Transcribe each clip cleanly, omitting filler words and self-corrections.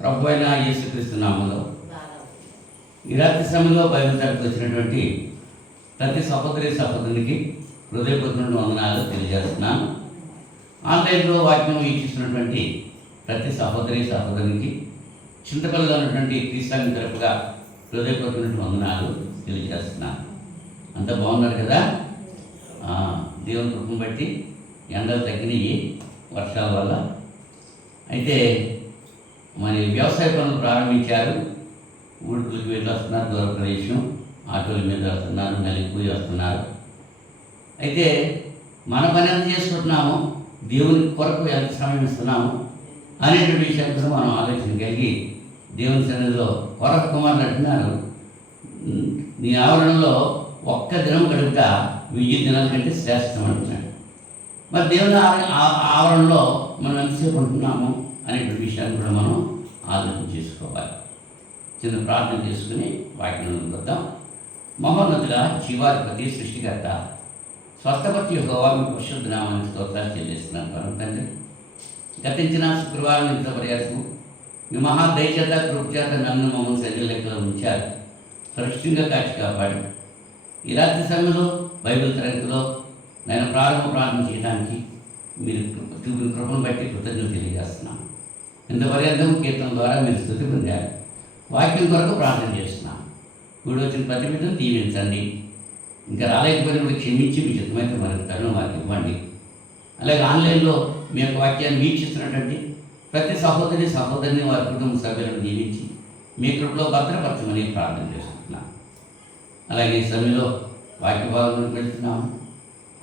ప్రభు అయిన యేసుక్రీస్తు నామములో ఈ రాత్రి సమయంలో బైబిల్ తరగతికి వచ్చినటువంటి ప్రతి సహోదరునికి హృదయపూర్వక వందనాలు తెలియజేస్తున్నాను. ఆన్లైన్లో వాక్యం వీక్షిస్తున్నటువంటి ప్రతి సహోదరునికి చింతపల్లిలో ఉన్నటువంటి క్రీస్తాన్ని తరపుగా హృదయపూర్వక వందనాలు తెలియజేస్తున్నాను. అంతా బాగున్నారు కదా? దేవుని కృపను బట్టి ఎండలు తగ్గినాయి వర్షాల వల్ల. అయితే మరి వ్యవసాయ పనులు ప్రారంభించారు. ఊడుకులకి వెళ్ళి వస్తున్నారు, దూర ప్రదేశం, ఆటోల మీద వస్తున్నారు, నలిగిపోయి వస్తున్నారు. అయితే మన పని ఎంత చేసుకుంటున్నామో, దేవుని కొరకు ఎంత సమయం ఇస్తున్నాము అనేటువంటి విషయాన్ని మనం ఆలోచన కలిగి దేవుని సన్నిధిలో వరద కుమారులు అంటున్నారు, నీ ఆవరణలో ఒక్క దినం గడుపుతా 1000 దినాల కంటే శ్రేష్టం అంటున్నాడు. మరి దేవుని ఆవరణలో మనం ఎంతసేపు ఉంటున్నాము అనేటువంటి విషయాన్ని కూడా మనం ఆలోచన చేసుకోవాలి. చిన్న ప్రార్థన చేసుకుని వాక్యం వద్దాం. మహోన్నతుగా జీవాధిపతి సృష్టికర్త స్వస్థపతి యెహోవా మీ పరిశుద్ధ నామానికి స్తోత్రాలు చెల్లిస్తున్నాను. పరమ తండ్రి, గతించిన శుక్రవారం ఇంతవరకు మీ మహా దయచేత కృపచేత నన్ను మమ్మల్ని సజీవ లెక్కలో ఉంచారు. సురక్షితంగా కాచి కాపాడు. ఈ రాత్రి సమయంలో బైబిల్ తరగతిలో నేను ప్రార్థన చేయడానికి మీరు చూపిన కృపను బట్టి కృతజ్ఞతలు తెలియజేస్తున్నాను. ఇంత పర్యంతం కీర్తన ద్వారా మీరు స్తుతి పొందారు. వాక్యం కొరకు ప్రార్థన చేస్తున్నాను. ఇప్పుడు వచ్చిన ప్రతి బిడ్డను దీవించండి. ఇంకా రాలేకపోయినా కూడా క్షమించి మీ చిత్తమైతే మరొక తరుణం వారికి ఇవ్వండి. అలాగే ఆన్లైన్లో మీ యొక్క వాక్యాన్ని వీక్షిస్తున్నటువంటి ప్రతి సహోదరిని వారి కుటుంబ సభ్యులను దీవించి మీ కృపలో భద్రపరచమని ప్రార్థన చేసుకుంటున్నాను. అలాగే ఈ సమయంలో వాక్య భాగంలోకి వెళ్తున్నాము.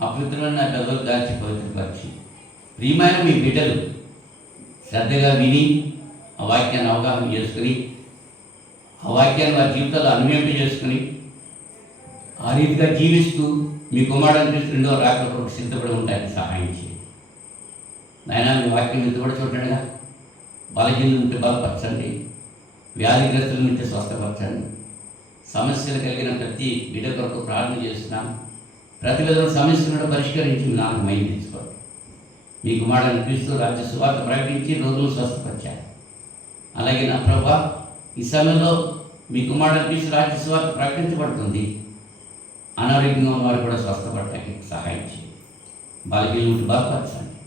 అపవిత్రులను నా పెదవులు దాచి పవిత్రపరిచి ప్రియమైన మీ బిడ్డలు శ్రద్ధగా విని ఆ వాక్యాన్ని అవగాహన చేసుకుని ఆ వాక్యాన్ని వారి జీవితాల్లో అన్వేషణ చేసుకుని ఆ రీతిగా జీవిస్తూ మీ కుమారుడు క్రీస్తు రెండవ రాకడ కొరకు సిద్ధపడి ఉండడానికి సహాయం చేయండి. నాయన మీ వాక్యం ఇంత కూడా చూడండిగా. బలహీనలు ఉంటే బలపరచండి, వ్యాధిగ్రస్తుల నుంచి స్వస్థపరచండి. సమస్యలు కలిగిన ప్రతి బిడ్డ కొరకు ప్రార్థన చేస్తున్నాను. ప్రతి విధమైన సమస్యలను పరిష్కరించి మీ నామం మహిమ తెచ్చుకోండి. మీ కుమారుడు క్రీస్తు రాజ్య సువార్త ప్రకటించి రోజులు స్వస్థపరిచారు. అలాగే నా ప్రభా, ఈ సమయంలో మీ కుమారుడు క్రీస్తు రాజ్య సువార్త ప్రకటించబడుతుంది. అనారోగ్యంగా ఉన్నవారు కూడా స్వస్థపడటానికి సహాయం చేయండి. బలహీనలు బలపరచండి.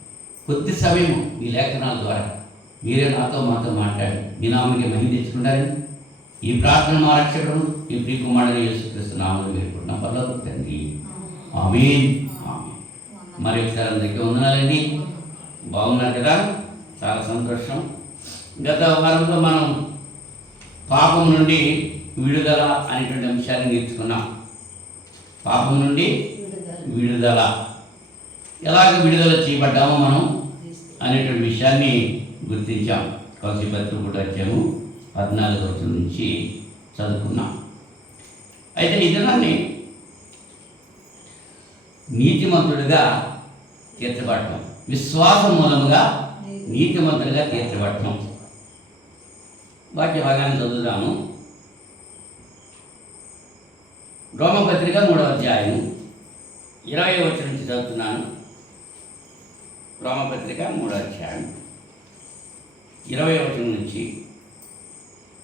కొద్ది సమయం ఈ లేఖనాల ద్వారా మీరే నాతో మాతో మాట్లాడి మీ నామానికి మహిమ తెచ్చుకుంటారని ఈ ప్రార్థన మా రక్షకుడు ఈ ప్రియ కుమారుడు యేసుక్రీస్తు నామములో వేడుకుంటున్నాం పరలోకపు తండ్రి. ఆమేన్. మరి ఒకసారి అందరికీ వందనాలండి. బాగున్నారు కదా? చాలా సంతోషం. గత వారంలో మనం పాపం నుండి విడుదల అనేటువంటి అంశాన్ని నేర్చుకున్నాం. పాపం నుండి విడుదల, ఎలాగ విడుదల చేయబడ్డామో మనం అనేటువంటి విషయాన్ని గుర్తించాం. కొలసీ పత్రిక కూడా వచ్చాము 14వ నుంచి చదువుకున్నాం. అయితే ఈ దినాన్ని నీతిమంతుడిగా తీర్చబడటం, విశ్వాసం మూలముగా నీతిమంతుడిగా తీర్చబడటం. వాక్య భాగాన్ని చదువుదాము. రోమపత్రిక 3వ అధ్యాయం 20వ వచనం నుంచి చదువుతున్నాను. రోమపత్రిక 3వ అధ్యాయం 20వ వచనం నుంచి,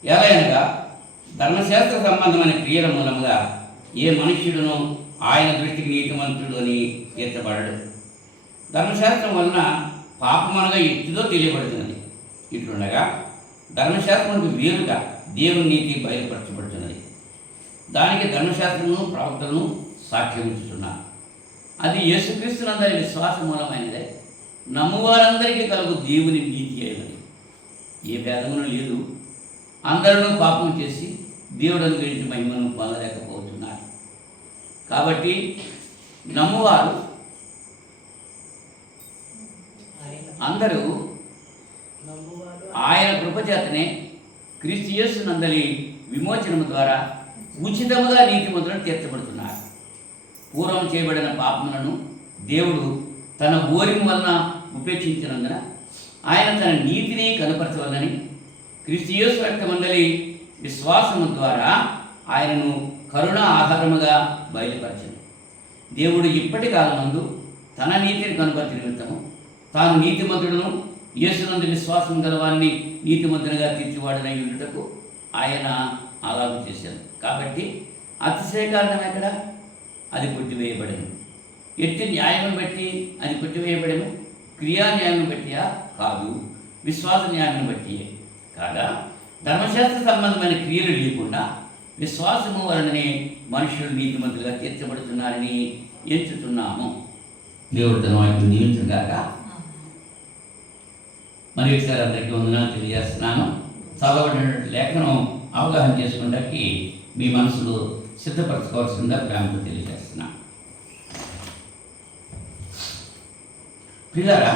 ఎలాగనగా ధర్మశాస్త్ర సంబంధమైన క్రియల మూలముగా ఏ మనుష్యుడును ఆయన దృష్టికి నీతిమంతుడు అని తీర్చబడడు. ధర్మశాస్త్రం వలన పాపమనగా ఎత్తుదో తెలియబడుతున్నది. ఇట్లుండగా ధర్మశాస్త్రమునకు వేరుగా దేవుని నీతి బయలుపరచబడుతున్నది. దానికి ధర్మశాస్త్రమును ప్రవక్తలను సాక్ష్యం ఇచ్చుతున్నారు. అది యేసుక్రీస్తునందరి విశ్వాస మూలమైనదే నమ్మువారందరికీ కలుగు దేవుని నీతి అయినది. ఏ భేదమును లేదు. అందరూ పాపం చేసి దేవుడిని గురించి మహిమను పొందలేకపోతున్నారు. కాబట్టి నమ్మువారు అందరూ ఆయన కృపచేతనే క్రీస్తు యేసునందలి విమోచనము ద్వారా ఉచితముగా నీతిమంతులను తీర్చబడుతున్నారు. పూర్వం చేయబడిన పాపములను దేవుడు తన ఓరిక వలన ఉపేక్షించినందున ఆయన తన నీతిని కనపరచవలని క్రీస్తు యేసు రక్తమందలి విశ్వాసము ద్వారా ఆయనను కరుణ ఆధారముగా బయలుపరచను. దేవుడు ఇప్పటి కాలమందు తన నీతిని కనపరిచిన నిమిత్తము తాను నీతిమంతుడును యేసునందు విశ్వాసం గలవాన్ని నీతిమంతునిగా తీర్చివాడనై ఉండుటకు ఆయన అలాగూ చేశాను. కాబట్టి అతిశయ కారణం ఎక్కడ? అది కొట్టివేయబడను. ఎట్టి న్యాయమును బట్టి అది కొట్టివేయబడను? క్రియా న్యాయం బట్టియా? కాదు, విశ్వాస న్యాయం బట్టియే. కాగా ధర్మశాస్త్ర సంబంధమైన క్రియలు లేకుండా విశ్వాసము వలననే మనుషులు నీతిమంతులుగా తీర్చబడుతున్నారని ఎంచుతున్నాము. దేవుడు తన వాటిని నియమించుగాక. మరి ఒకసారి అందరికీ వందనాలు తెలియజేస్తున్నాను. చదవబడినటువంటి లేఖనం అవగాహన చేసుకోవడానికి మీ మనసులో సిద్ధపరచుకోవాల్సిందిగా ప్రేమతో తెలియజేస్తున్నాను. పిల్లరా,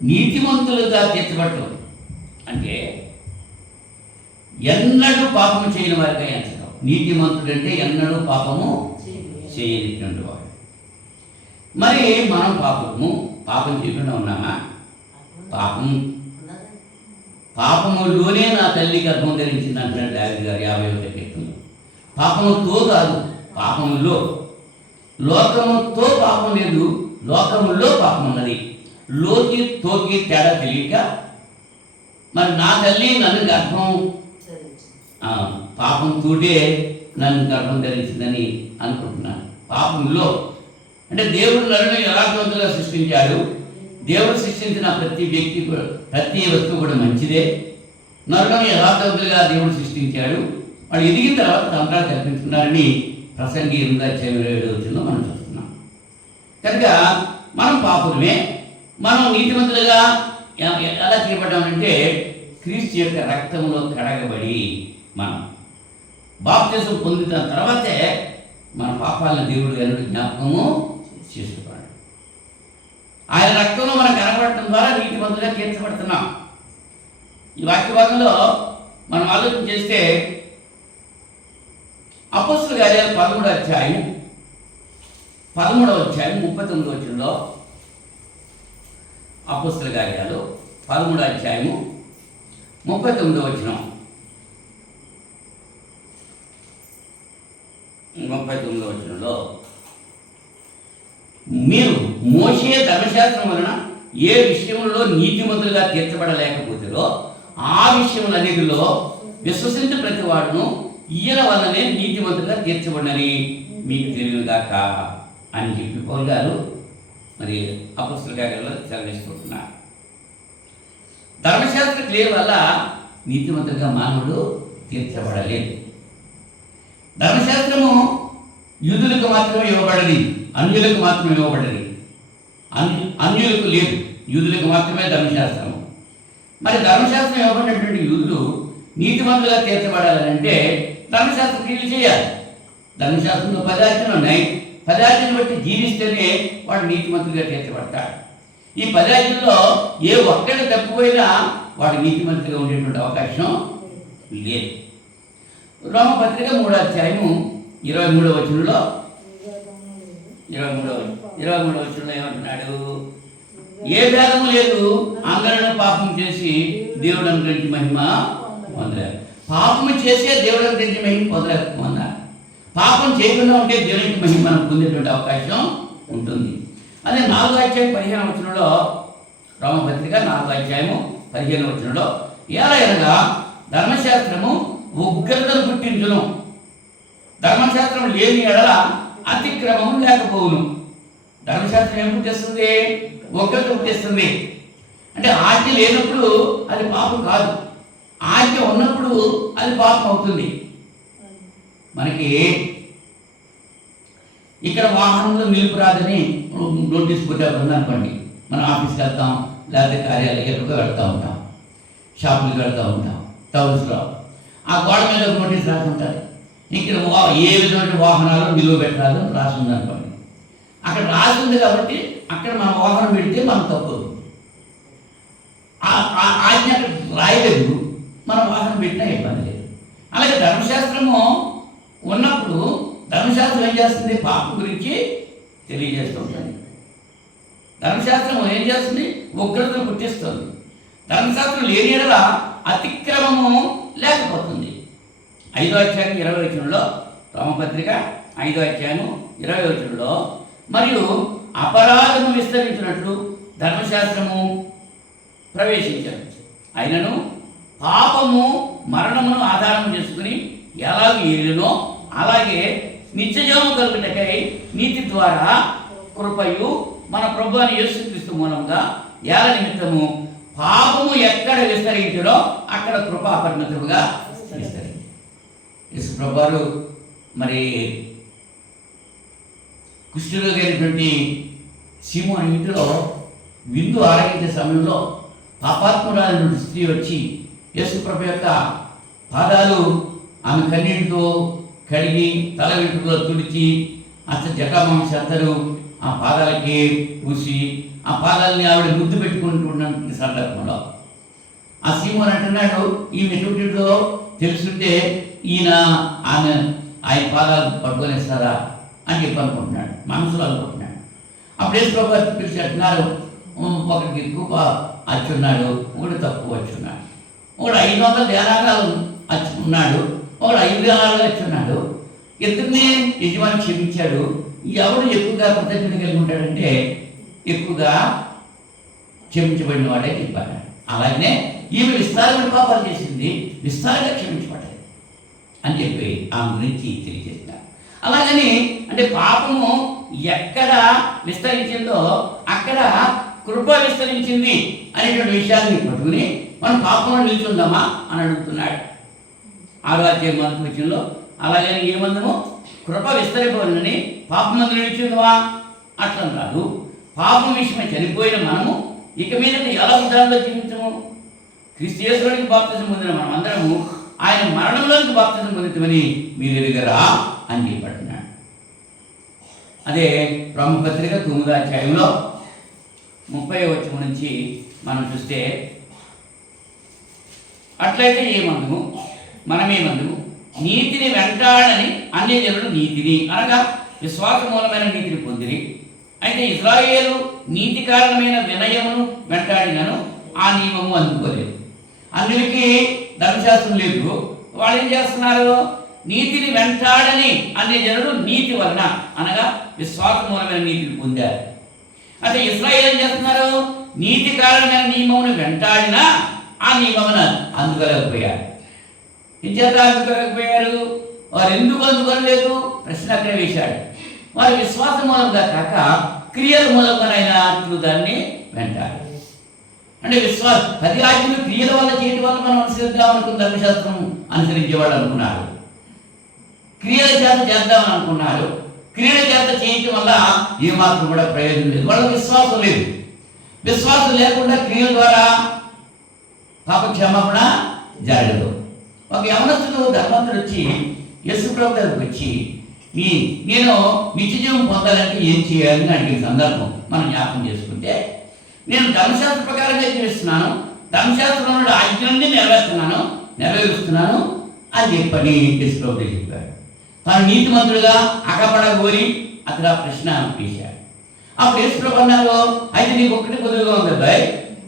నీతిమంతులుగా తీర్చబడటం అంటే ఎన్నడూ పాపము చేయని వారిగా ఎంచడం. నీతిమంతుడు అంటే ఎన్నడూ పాపము చేయనిటువంటి వాడు. మరి మనం పాపం చేయకుండా ఉన్నామా? పాపములోనే నా తల్లి గర్భం ధరించింది అంటున్నాడు దావీదు గారు 51వ కీర్తనలో. పాపముతో కాదు, పాపములో. లోకముతో పాపం లేదు, లోకములో పాపం ఉన్నది. లోకి తోకి తేడా తెలియక మరి నా తల్లి నన్ను పాపంతోటే నన్ను గర్భం ధరించిందని అనుకుంటున్నాను. పాపంలో అంటే దేవుడు నన్ను యథార్థవంతులుగా సృష్టించాడు. దేవుడు సృష్టించిన ప్రతి వ్యక్తి ప్రతి వస్తువు కూడా మంచిదే. నరులను యథార్థవంతులుగా దేవుడు సృష్టించాడు. వాడు ఎదిగిన తర్వాత తంత్రాలు కల్పించుకున్నారని ప్రసంగి 8:27 మనం చూస్తున్నాం. కనుక మనం పాపులమే. మనం నీతిమంతులుగా ఎలా చేయబడ్డామంటే క్రీస్తు యొక్క రక్తంలో కడగబడి మనం బాప్తిజం పొందిన తర్వాతే మన పాపాలను దేవుడు ఎన్నడూ జ్ఞాపకము చేసుకున్నాడు. ఆయన రక్తంలో మనం కనబడటం ద్వారా నీతిమంతులుగా తీర్చబడుతున్నాం. ఈ వాక్య భాగంలో మనం ఆలోచన చేస్తే అపోస్తలుల కార్యాలు 13వ అధ్యాయం 39వ వచనంలో, అపోస్తలుల కార్యాలు 13వ అధ్యాయము 39వ వచనం, 39వ వచనంలో, మీరు మోషే ధర్మశాస్త్రం వలన ఏ విషయంలో నీతిమంతులుగా తీర్చబడలేకపోతారో ఆ విషయములన్నిటిలో విశ్వసించే ప్రతి వాడును ఈయన వల్లనే నీతిమంతులుగా తీర్చబడినని మీకు తెలియగాక అని చెప్పి పౌలు గారు మరి అపోస్తలుల కార్యాల్లో సెలవిస్తున్నారు. ధర్మశాస్త్ర క్రియ వల్ల నీతిమంతులుగా మానవుడు తీర్చబడలేదు. ధర్మశాస్త్రము యూదులకు మాత్రమే ఇవ్వబడది, అన్యులకు మాత్రమే ఇవ్వబడది. అన్యులకు లేదు, యూదులకు మాత్రమే ధర్మశాస్త్రము. మరి ధర్మశాస్త్రం ఇవ్వబడినటువంటి యూదులు నీతిమంతులుగా తీర్చబడాలంటే ధర్మశాస్త్ర క్రియలు చేయాలి. ధర్మశాస్త్రంలో 10 ఆజ్ఞలు ఉన్నాయి. 10 ఆజ్ఞలు బట్టి జీవిస్తేనే వాడు నీతిమంతులుగా తీర్చబడతాడు. ఈ 10 ఆజ్ఞల్లో ఏ ఒక్కటి తప్పిపోయినా వాడు నీతిమంతులుగా ఉండేటువంటి అవకాశం లేదు. రోమపత్రిక 3వ అధ్యాయము 23వ వచనంలో 23వ వచనంలో ఏమంటున్నాడు? ఏ భేదము లేదు, అందరూ పాపం చేసి దేవుడు అనుగ్రహించి మహిమ పొందలేరు. పాపము చేసే దేవుడు అనుగ్రహించి మహిమ పొందలేకపోతున్నారు. పాపం చేయకుండా ఉంటే దేవునికి మహిమ మనం పొందేటువంటి అవకాశం ఉంటుంది. అదే 4వ అధ్యాయం 15వ వచనంలో, రోమపత్రిక 4వ అధ్యాయము 15వ వచనంలో, ఎలాగనగా ధర్మశాస్త్రము ఉగ్రతను పుట్టించును, ధర్మశాస్త్రం లేని ఎడల అతిక్రమం లేకపోవును. ధర్మశాస్త్రం ఏం పుట్టిస్తుంది? ఉగ్రత పుట్టిస్తుంది. అంటే ఆజ్ఞ లేనప్పుడు అది పాపం కాదు, ఆజ్ఞ ఉన్నప్పుడు అది పాపం అవుతుంది. మనకి ఇక్కడ వాహనంలో నిలుపురాదని నోటీస్ కొట్టేప్పుడు ఉందనుకోండి, మనం ఆఫీస్కి వెళ్తాం, లేకపోతే కార్యాలయాలకు వెళ్తూ ఉంటాం, షాపులకు వెళ్తూ ఉంటాం, టౌన్స్లో ఆ గోడ మీద నోటీస్ రాసి ఉంటుంది. ఇక్కడ ఏ విధమైన వాహనాలు నిలువ పెట్టరాదు రాసి ఉందనుకోండి. అక్కడ రాసి ఉంది కాబట్టి అక్కడ మన వాహనం పెడితే మనం తప్పు. ఆజ్ఞ అక్కడ రాయలేదు, మనం వాహనం పెట్టినా ఇబ్బంది లేదు. అలాగే ధర్మశాస్త్రము ఉన్నప్పుడు ధర్మశాస్త్రం ఏం చేస్తుంది? పాపం గురించి తెలియజేస్తూ ఉంటుంది. ధర్మశాస్త్రం ఏం చేస్తుంది? ఉగ్రతను పుట్టిస్తుంది. ధర్మశాస్త్రం లేని ఎడల అతిక్రమము లేకపోతుంది. 5వ అధ్యాయం 20వ వచనంలో, రోమపత్రిక 5వ అధ్యాయం 20వ వచనంలో, మరియు అపరాధము విస్తరించినట్లు ధర్మశాస్త్రము ప్రవేశించారు. అయినను పాపము మరణమును ఆధారం చేసుకుని ఎలాగ ఏలునో అలాగే నిత్యజీవము కలుగుటకై నీతి ద్వారా కృపయు మన ప్రభు అని యేసుక్రీస్తు మూలంగా ఏల నిమిత్తము పాపము ఎక్కడ విస్తరించారో అక్కడ కృప అపరిమితముగా విస్తరించారు. యేసు ప్రభువారు మరి కుష్ఠరోగి అయినటువంటి సీమోను ఇంటిలో విందు ఆరగించే సమయంలో పాపాత్మురాలైనటువంటి స్త్రీ వచ్చి యేసు ప్రభు యొక్క పాదాలు ఆమె కన్నీటితో కడిగి తల వెంట్రుకలో తుడిచి జటామాంస అత్తరు ఆ పాదాలకి పూసి ఆ పాదాలని ఆవిడ ముద్దు పెట్టుకుంటున్న సందర్భంలో ఆ సీమోన్ అంటున్నాడు, ఈమె ఎటువంటిదో తెలుసుంటే ఈయన ఆయన పాదాలు పట్టుకొనేస్తారా అని చెప్పి అనుకుంటున్నాడు, మనసులో అనుకుంటున్నాడు. అప్పుడు యేసు ప్రభు పిలిచి అంటున్నారు, ఒకరికి ఎక్కువ వచ్చున్నాడు, ఒకటి తక్కువ వచ్చున్నాడు, ఒకడు 500 దేనారాలు ఉన్నాడు, ఒకడు 5 దేనారాలు వచ్చున్నాడు. ఇద్దరిని యజమాని క్షమించాడు. ఎవడు ఎక్కువగా కృతజ్ఞత కలిగి ఉంటాడంటే ఎక్కువగా క్షమించబడిన వాడే చెప్పాడు. అలాగనే ఈమె విస్తారమైన పాపాలు చేసింది, విస్తారంగా క్షమించబడ్డాడు అని చెప్పి ఆమె గురించి తెలియజేస్తున్నారు. అలాగని అంటే పాపము ఎక్కడ విస్తరించిందో అక్కడ కృప విస్తరించింది అనేటువంటి విషయాన్ని పట్టుకుని మనం పాపంలో నిల్చుందామా అని అడుగుతున్నాడు. 6వ అధ్యాయం 1వ వచనంలో అలాగని ఏమందము కృప విస్తరిపోయిందని పాపమందు నిలిచిందవా అట్లా రాదు. పాపం విషయమై చనిపోయిన మనము ఇక మీద ఎలా ఉదాహరణలో జీవించము? క్రీస్తు యేసులోనికి బాప్తిజం పొందిన మనం అందరము ఆయన మరణంలోనికి బాప్తిజం పొందుతామని మీరు ఎరుగరా అని చెప్పబడుతున్నాడు. అదే బ్రహ్మపత్రిక 9వ అధ్యాయంలో 30వ వచనం నుంచి మనం చూస్తే, అట్లయితే ఏమందుము మనమేమందుము నీతిని వెంటాడని అన్యజనులు నీతిని అనగా విశ్వాస మూలమైన నీతిని పొందిరి. అయితే ఇశ్రాయేలు నీతి కారణమైన వినయమును వెంటాడినను ఆ నియమము అందుకోలేదు. అందులోకి ధర్మశాస్త్రం లేదు. వాళ్ళు ఏం చేస్తున్నారు? నీతిని వెంటాడని అన్యజనులు నీతి వలన అనగా విశ్వాస మూలమైన నీతిని పొందారు. అయితే ఇశ్రాయేలు ఏం చేస్తున్నారు? నీతి కారణమైన నియమమును వెంటాడినా ఆ నియమమును అందుకోలేకపోయారు. ఇంచేత అందుకోలేకపోయారు. వారు ఎందుకు అందుకోలేదు? ప్రశ్న అక్కడే వేశాడు. వారి విశ్వాసం మూలంగా కాక క్రియల మూలంగానైనా అట్లు దాన్ని వెంటాడు. అంటే 10 ఆజ్ఞలు క్రియల వల్ల చేయడం వల్ల మనం అనుసరిద్దాం అనుకున్న ధర్మశాస్త్రం అనుసరించేవాళ్ళు అనుకున్నారు. క్రియల చేత చేద్దామని అనుకున్నారు. క్రియల చేత చేయటం వల్ల ఏమాత్రం కూడా ప్రయోజనం లేదు. వాళ్ళకి విశ్వాసం లేదు. విశ్వాసం లేకుండా క్రియల ద్వారా పాప క్షమాపణ జరగదు. ఒక యవనస్తుడు ధర్మంతుడు వచ్చి యేసు ప్రభు దగ్గరికి వచ్చి నేను నిత్యజీవం పొందాలంటే ఏం చేయాలని అడిగిన సందర్భం మనం జ్ఞాపకం చేసుకుంటే, నేను ధర్మశాస్త్ర ప్రకారంగా జీవిస్తున్నాను, ధర్మశాస్త్రంలో ఆజ్ఞల్ని నెరవేరుస్తున్నాను అని చెప్పని యేసు ప్రభు చెప్పాడు. తాను నీతిమంతుడుగా అగపడగోరి అతడు ఆ ప్రశ్న వేశాడు. అప్పుడు యేసు ప్రభు అన్నారు, అయితే నీకు ఒక్కటి కొద్దిగా ఉంది అబ్బాయి,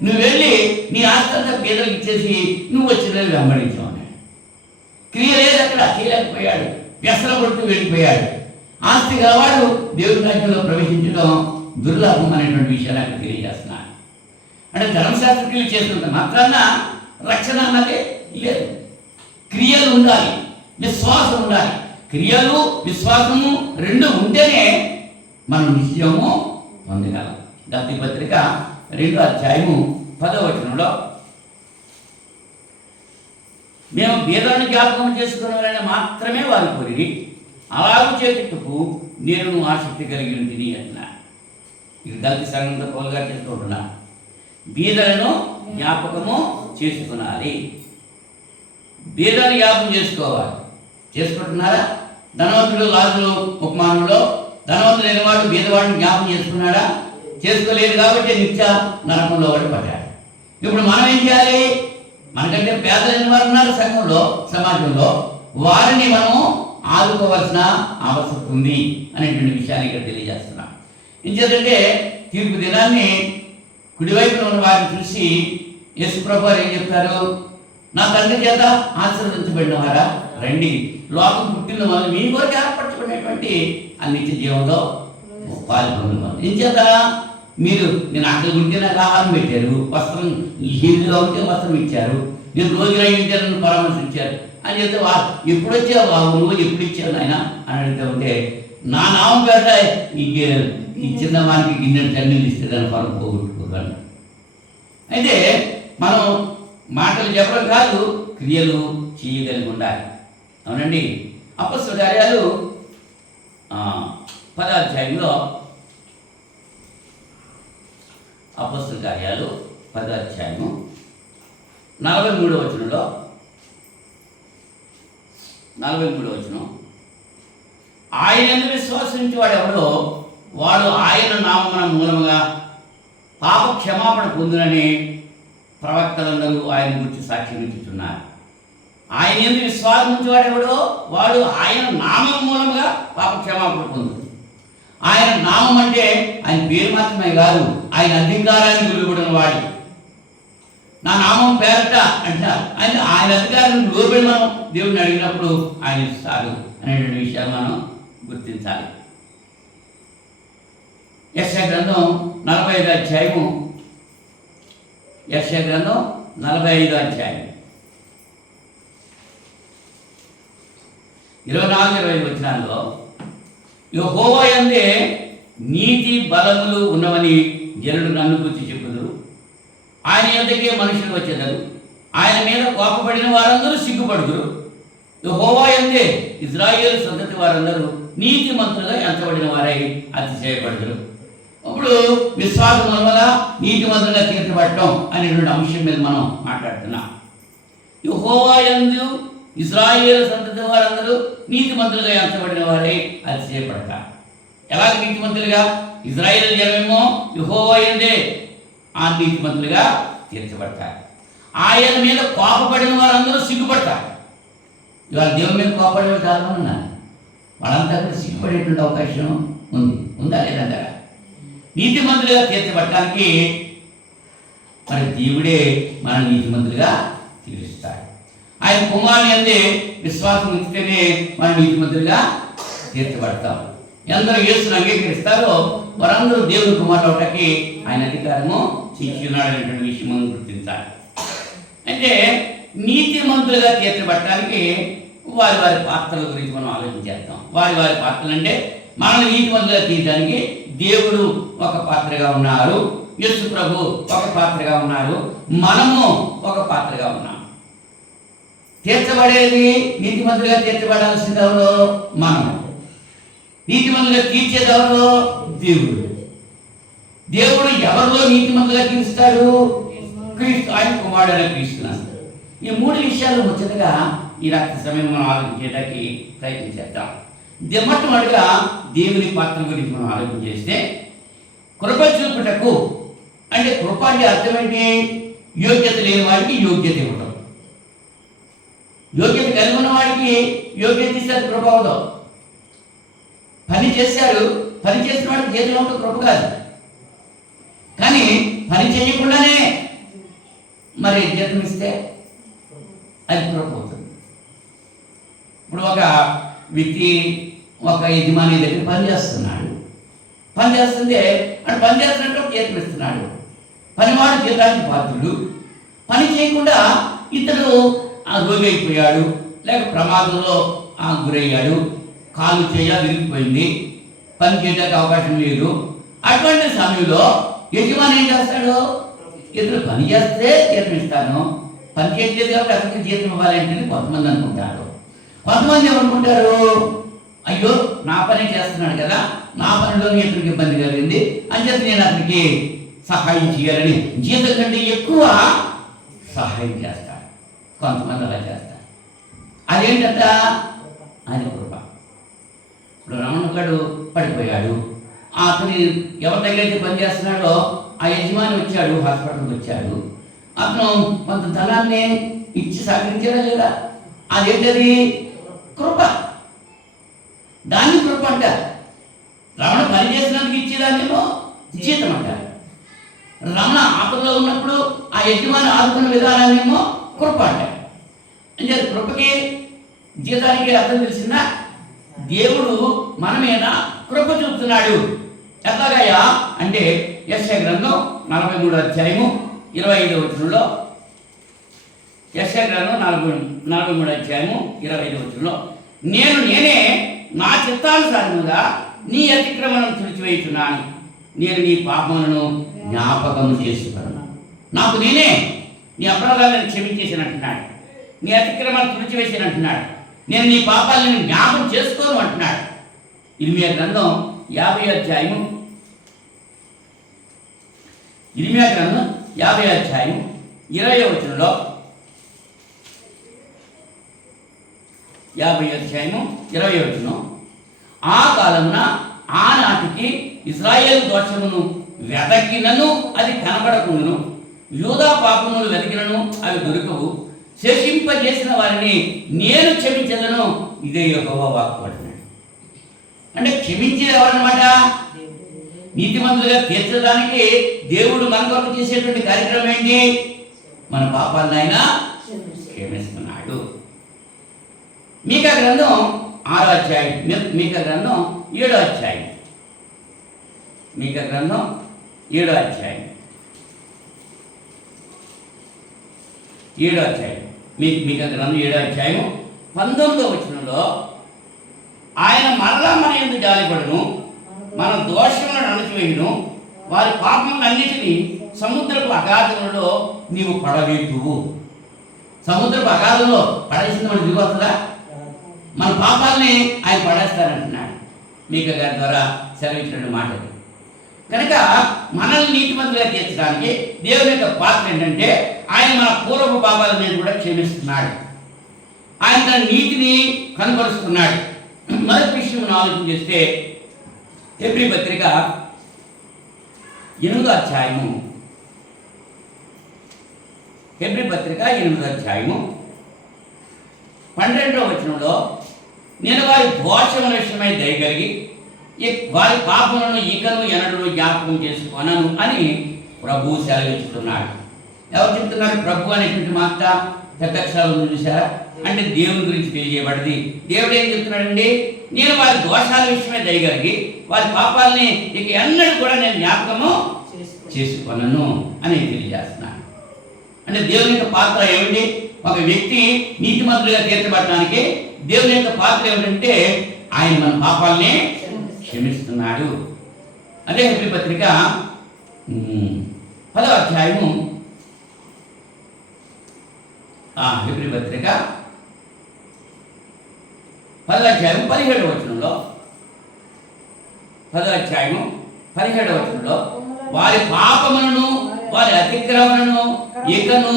నువ్వు వెళ్ళి నీ ఆస్తంతా పేదలకు ఇచ్చేసి నువ్వు వచ్చిన వెంబడించావు అన్నాడు. క్రియ లేదు, అక్కడ చేయలేకపోయాడు, వ్యసన పడుతూ వెళ్ళిపోయాడు. ఆస్తి గలవాడు దేవుని రాజ్యంలో ప్రవేశించడం దుర్లభం అనేటువంటి విషయాన్ని అక్కడ తెలియజేస్తున్నాడు. అంటే ధర్మశాస్త్ర క్రియలు చేస్తున్నంత మాత్రాన రక్షణ అన్నదే లేదు. క్రియలు ఉండాలి, విశ్వాసం ఉండాలి. క్రియలు విశ్వాసము రెండు ఉంటేనే మనం నిత్యము పొందగలం. గలతీ పత్రిక 2వ అధ్యాయము 10వ వచనంలో, మేము బీదలను జ్ఞాపకం చేసుకున్న మాత్రమే వారు కోరిరి, అలాగూ చేతుకు నేను ఆసక్తి కలిగి ఉంటుంది అంటున్నా. ఇది గలతీ సంఘంతో పోలుగా చేసుకుంటున్నా. బీదలను జ్ఞాపకము చేసుకునాలి. బీదలను జ్ఞాపకం చేసుకోవాలి. చేసుకుంటున్నారా? ధనవంతుడు లాజరు ఉపమానంలో ధనవంతుడు లేనివాడు బీదవాడిని జ్ఞాపకం చేసుకున్నాడా? చేసుకోలేదు. కాబట్టి నిత్య నరకంలో వాడు పడ్డాడు. ఇప్పుడు మనం ఏం చేయాలి? మనకంటే పేదలైన వారు ఉన్నారు సంఘంలో, సమాజంలో. వారిని మనము ఆదుకోవాల్సిన అవసరం ఉంది అనేటువంటి విషయాన్ని ఇక్కడ తెలియజేస్తున్నాం. ఇంకేంటంటే తీర్పు దినాన్ని కుడివైపున ఉన్న వారిని చూసి యేసు ప్రభువు ఏం చెప్తారు? నా తండ్రి చేత ఆశీర్వదించబడిన వారా రండి, లోకం పుట్టిన వాళ్ళు మీ కొరకు ఏర్పరచబడినటువంటి ఆ నిత్య జీవంలో పాల్గొన్న వాళ్ళు. ఇంచేత నేను అక్కడ ఉంటే నాకు ఆహారం పెట్టారు, వస్త్రం హీరుగా ఉంటే వస్త్రం ఇచ్చారు, నేను రోజున ఇంటే నన్ను పరామర్శించారు అని చెప్తే ఎప్పుడు వచ్చావు బాబు, నువ్వు ఎప్పుడు ఇచ్చావు ఆయన అని అడిగితే ఉంటే నా నామం పేట ఈ చిన్నవానికి గిన్నెడు తల్లిని ఇస్తే దాన్ని పరం పోగొట్టుకోగలను. అయితే మనం మాటలు చెప్పడం కాదు, క్రియలు చేయగలిగి ఉండాలి. అవునండి. అపొస్తలుల కార్యాలు 10వ అధ్యాయంలో, అపొస్తలుల కార్యాలు 10వ అధ్యాయము 43వ వచనంలో, 43వ వచనం, ఆయన యందు విశ్వాసించి వాడు ఎవడో వాడు ఆయన నామమున మూలముగా పాప క్షమాపణ పొందునని ప్రవక్తలందరూ ఆయన గురించి సాక్ష్యం ఇచ్చుతున్నారు. ఆయన యందు విశ్వాసం ఉంచేవాడు ఎవడో వాడు ఆయన నామం మూలముగా పాప క్షమాపణ పొందు. ఆయన నామం అంటే ఆయన పేరు మాత్రమే కాదు, ఆయన అధికారాన్ని గురిపడిన వాడి. నా నామం పేరట అంటారు. ఆయన అధికారాన్ని లోబడి మనం దేవుడిని అడిగినప్పుడు ఆయన ఇస్తారు అనేటువంటి విషయాలు మనం గుర్తించాలి. యెషయా గ్రంథం 45వ అధ్యాయము, యెషయా గ్రంథం 45వ అధ్యాయం 24-25 వచనాల్లో, యెహోవా యందే నీతి బలములు ఉన్నవని జనులు నన్ను గురించి చెప్పుదురు. ఆయన యొద్దకే మనుషులు వచ్చేదారు, ఆయన మీద కోపపడిన వారందరూ సిగ్గుపడుదురు. యెహోవా యందే ఇశ్రాయేలు సంతతి వారందరూ నీతిమంతులుగా ఎంచబడిన వారై అతిశయపడుదురు. ఇప్పుడు విశ్వాసం వల్ల నీతిమంతులుగా తీర్చబడటం అనేటువంటి అంశం మీద మనం మాట్లాడుతున్నాం. యెహోవా యందు ఇశ్రాయేలు సంతతి వారందరూ నీతిమంతులుగా ఎంచబడిన వారై అతిశయపడతారు. ఎలాగ నీతిమంతులుగా? ఇశ్రాయేలు జనమేమో యెహోవా యందే ఆ నీతిమంతులుగా తీర్చబడతారు. ఆయన మీద కోపపడిన వారందరూ సిగ్గుపడతారు. ఇవాళ దేవుని మీద కోపపడే వాళ్ళు చాలామంది ఉన్నారు. వాళ్ళంతా కూడా సిగ్గుపడేటువంటి అవకాశం ఉందా లేదంటారా? నీతిమంతులుగా తీర్చబడటానికి మరి దేవుడే మన నీతిమంతులుగా తీరుస్తాడు. ఆయన కుమారుని యందే విశ్వాసం ఉంచితేనే మన నీతిమంతులుగా తీర్చబడతాం. ఎందరూ యేసును అంగీకరిస్తారో వారందరూ దేవుని కుమారులు అవటానికి ఆయన అధికారము ఇచ్చి ఉన్నాడు అనేటువంటి విషయం మనం గుర్తించాలి. అయితే నీతిమంతులుగా తీర్చబడటానికి వారి వారి పాత్రల గురించి మనం ఆలోచించేస్తాం. వారి వారి పాత్రలు అంటే మనల్ని నీతిమంతులుగా తీయడానికి దేవుడు ఒక పాత్రగా ఉన్నారు, యేసు ప్రభు ఒక పాత్రగా ఉన్నారు, మనము ఒక పాత్రగా ఉన్నాం. తీర్చబడేది నీతిమంతులుగా తీర్చబడాల్సింది ఎవరో మనము, నీతిమంతులుగా తీర్చేది ఎవరో దేవుడు. దేవుడు ఎవరిలో నీతిమంతులుగా తీరుస్తాడు? క్రీస్తు, ఆయన కుమారుడైన క్రీస్తున్నాడు. ఈ మూడు విషయాలు ముచ్చటగా ఈ రాత్రి సమయం మనం ఆలోచించేటానికి ప్రయత్నం చేద్దాం. మొట్టమొదటిగా దేవుని పాత్ర గురించి మనం ఆలోచన చేస్తే, కృప చూపుటకు అంటే కృప అంటే అర్థం ఏంటి? యోగ్యత లేని వాడికి యోగ్యత ఇవ్వటం. యోగ్యత కలిగి ఉన్న వాడికి యోగ్యత ఇస్తే అది కృప అవదు. పని చేశారు, పని చేసిన వాడికి చేతిలో ఉంటే కృప కాదు. కానీ పని చేయకుండానే మరి జీతం ఇస్తే అది కృప అవుతుంది. ఇప్పుడు ఒక వ్యక్తి ఒక యజమాని దగ్గర పనిచేస్తున్నాడు. పనిచేస్తుంటే అంటే పనిచేస్తున్నట్టు జీతం ఇస్తున్నాడు. పనివాడు జీతానికి పాత్రుడు. పని చేయకుండా ఇతడు రోగి అయిపోయాడు, లేక ప్రమాదంలో గురయ్యాడు, కాలు చేయ విరిగిపోయింది, పని చేయడానికి అవకాశం లేదు. అటువంటి సమయంలో యజమాని ఏం చేస్తాడు? ఇతడు పని చేస్తే జీతం ఇస్తాను, పని చేయట్లేదు కాబట్టి అతనికి జీతం ఇవ్వాలంటే కొంతమంది అనుకుంటారు. కొంతమంది ఏమనుకుంటారు, అయ్యో నా పని చేస్తున్నాడు కదా, నా పనిలో ఇతనికి ఇబ్బంది కలిగింది అని చెప్పి నేను అతనికి సహాయం చేయాలని జీతం కంటే ఎక్కువ సహాయం చేస్తాడు. కొంతమంది అలా చేస్తారు. అదేంటంట? అది కృప. ఇప్పుడు రమణగాడు పడిపోయాడు, అతని ఎవరి దగ్గర అయితే పని చేస్తున్నాడో ఆ యజమాని వచ్చాడు, హాస్పిటల్కి వచ్చాడు, అతను కొంత ధనాన్ని ఇచ్చి సహకరించాడా లేదా? అదేంటది? కృప. దాన్ని కృప అంటారు. రమణ పని చేసినందుకు ఇచ్చేదాన్నేమో జీతం అంటారు. రమణ ఆపదలో ఉన్నప్పుడు ఆ యజమాని ఆదుకున్న విధానాన్నేమో కృప అంటారు. అంటే కృపకి జీతానికి అర్థం తెలిసిందా? దేవుడు మన మీద కృప చూపుతున్నాడు. ఎట్లాగయ్యా అంటే యెషయా గ్రంథం 43వ అధ్యాయము 25వ వచనంలో, యెషయా గ్రంథం 43వ అధ్యాయము 25వ వచనంలో, నేనే నా చిత్తానుసారముగా నీ అతిక్రమణను తుడిచివేయుచున్నాను, నేను నీ పాపములను జ్ఞాపకము చేసుకున్నాను. నాకు నేనే నీ అపరాధాలను క్షమించేసినట్టున్నాడు, నీ అతిక్రమాలను తుడిచివేసినట్టున్నాడు, నేను నీ పాపాలను జ్ఞాపకం చేసుకోను అంటున్నాడు. ఇర్మియా గ్రంథం 50వ అధ్యాయము, ఇర్మియా గ్రంథం 50వ అధ్యాయం 20వ వచనంలో, 50వ అధ్యాయము 20వ వచనం, ఆ కాలమున ఆనాటికి ఇశ్రాయేలు దోషమును వెతకినను అది కనబడకుండును, యూదా పాపములు వెతికినను అవి దొరకవు, శేషింపజేసిన వారిని నేను క్షమించదను, ఇదే యెహోవా వాక్కు అంటున్నాడు. అంటే క్షమించేది ఎవరన్నమాట? నీతిమంతులుగా తీర్చడానికి దేవుడు మన కొరకు చేసేటువంటి కార్యక్రమం ఏంటి? మన పాపాలను ఆయన క్షమిస్తున్నాడు. మీకా గ్రంథం 6వ అధ్యాయం, మీకా గ్రంథం 7వ అధ్యాయం, మీకా గ్రంథం 7వ అధ్యాయం, 7వ అధ్యాయం, మీకా గ్రంథం 7వ అధ్యాయం 19వ వచనంలో, ఆయన మరలా మన యందు జాలిపడును, మన దోషములను అణచివేయును, వారి పాపములన్నిటినీ సముద్రపు అగాధములలో నీవు పడవేతువు. సముద్రపు అగాధంలో పడేసింది మన దిగు వస్తుందా? మన పాపాలని ఆయన పడేస్తారంటున్నాడు. మీకా గారి ద్వారా సెలవిచ్చినటువంటి మాట. కనుక మనల్ని నీతిమంతులుగా తీర్చడానికి దేవుని యొక్క పాత్ర ఏంటంటే ఆయన మన పూర్వపు పాపాలను కూడా క్షమిస్తున్నాడు, ఆయన తన నీతిని కనపరుస్తున్నాడు. మొదటి విషయం ఆలోచన చేస్తే హెబ్రీ పత్రిక 8వ అధ్యాయము, హెబ్రీ పత్రిక 8వ అధ్యాయము 12వ వచనంలో, నేను వారి దోషముల విషయమై దయగలిగి వారి పాపములను ఇకను ఎన్నడూ జ్ఞాపకం చేసుకోనను అని ప్రభు సెలవిస్తున్నాడు. ఎవరు చెప్తున్నారు? ప్రభు అనేటువంటి మాట పెద్ద అక్షరాలను చూసారా? అంటే దేవుని గురించి తెలియజేయబడింది. దేవుడు ఏం చెప్తున్నాడండి? నేను వారి దోషాల విషయమే దయగలిగి వారి పాపాలని ఇక ఎన్నడూ కూడా నేను జ్ఞాపకము చేసుకోనను అని తెలియజేస్తున్నాను. అంటే దేవుని యొక్క పాత్ర ఏమిటి? ఒక వ్యక్తి నీతిమంతులుగా తీర్చబడటానికి దేవుని యొక్క పాత్ర ఏమిటంటే ఆయన మన పాపాలని క్షమిస్తున్నాడు. అదే హెబ్రీ పత్రిక 10వ అధ్యాయము, హెబ్రీ పత్రిక 10వ అధ్యాయం 17వ వచనంలో, 10వ అధ్యాయము 17వ వచనంలో, వారి పాపములను వారి అతిక్రమణను ఇకను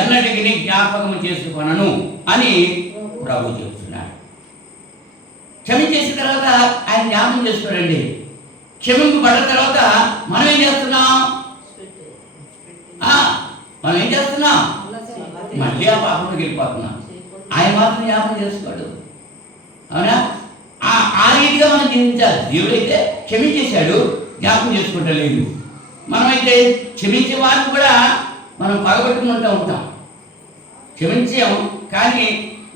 ఎన్నటికి జ్ఞాపకము చేసుకొనను అని ప్రభు చెప్తున్నాడు. క్షమించేసిన తర్వాత ఆయన జ్ఞాపకం చేసుకోడండి. క్షమింపబడ్డ తర్వాత మనం ఏం చేస్తున్నాం? మనం ఏం చేస్తున్నాం? మళ్ళీ ఆ పాపంలోకి వెళ్ళిపోతున్నాం. ఆయన మాత్రం జ్ఞాపకం చేసుకోడు. అవునా? ఆ రీతిగా మనం జీవించాలి. దేవుడైతే క్షమించేశాడు, జ్ఞాపకం చేసుకుంటా లేదు. మనమైతే క్షమించే వారిని కూడా మనం పగబెట్టుకుంటూ ఉంటాం. క్షమించాం కానీ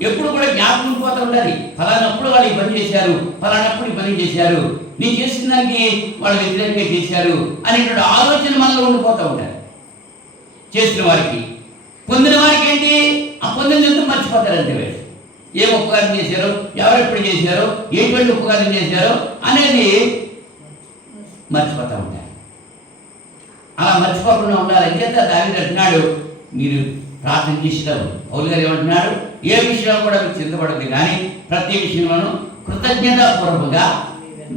ఎప్పుడు కూడా జ్ఞాపకం పోతూ ఉండాలి. ఫలానప్పుడు వాళ్ళు ఈ పని చేశారు, ఫలానప్పుడు ఈ పని చేశారు, నేను చేసిన దానికి వాళ్ళు వ్యతిరేకంగా చేశారు అనేటువంటి ఆలోచన మనలో ఉండిపోతూ ఉండాలి. చేసిన వారికి, పొందిన వారికి ఏంటి? ఆ పొందిన ఎందుకు మర్చిపోతారంటే వీళ్ళు ఏం ఉపకారం చేశారు, ఎవరెప్పుడు చేశారు, ఎటువంటి ఉపకారం చేశారు అనేది మర్చిపోతూ ఉంటారు. అలా మర్చిపోకుండా ఉండాలి. అంచేత దావీదు అంటున్నాడు, మీరు ప్రార్థన చేసేటప్పుడు పౌలు గారు ఏమంటున్నాడు? ఏ విషయంలో కూడా మీరు చింతపడదు కానీ ప్రతి విషయంలోనూ కృతజ్ఞతాపూర్వకంగా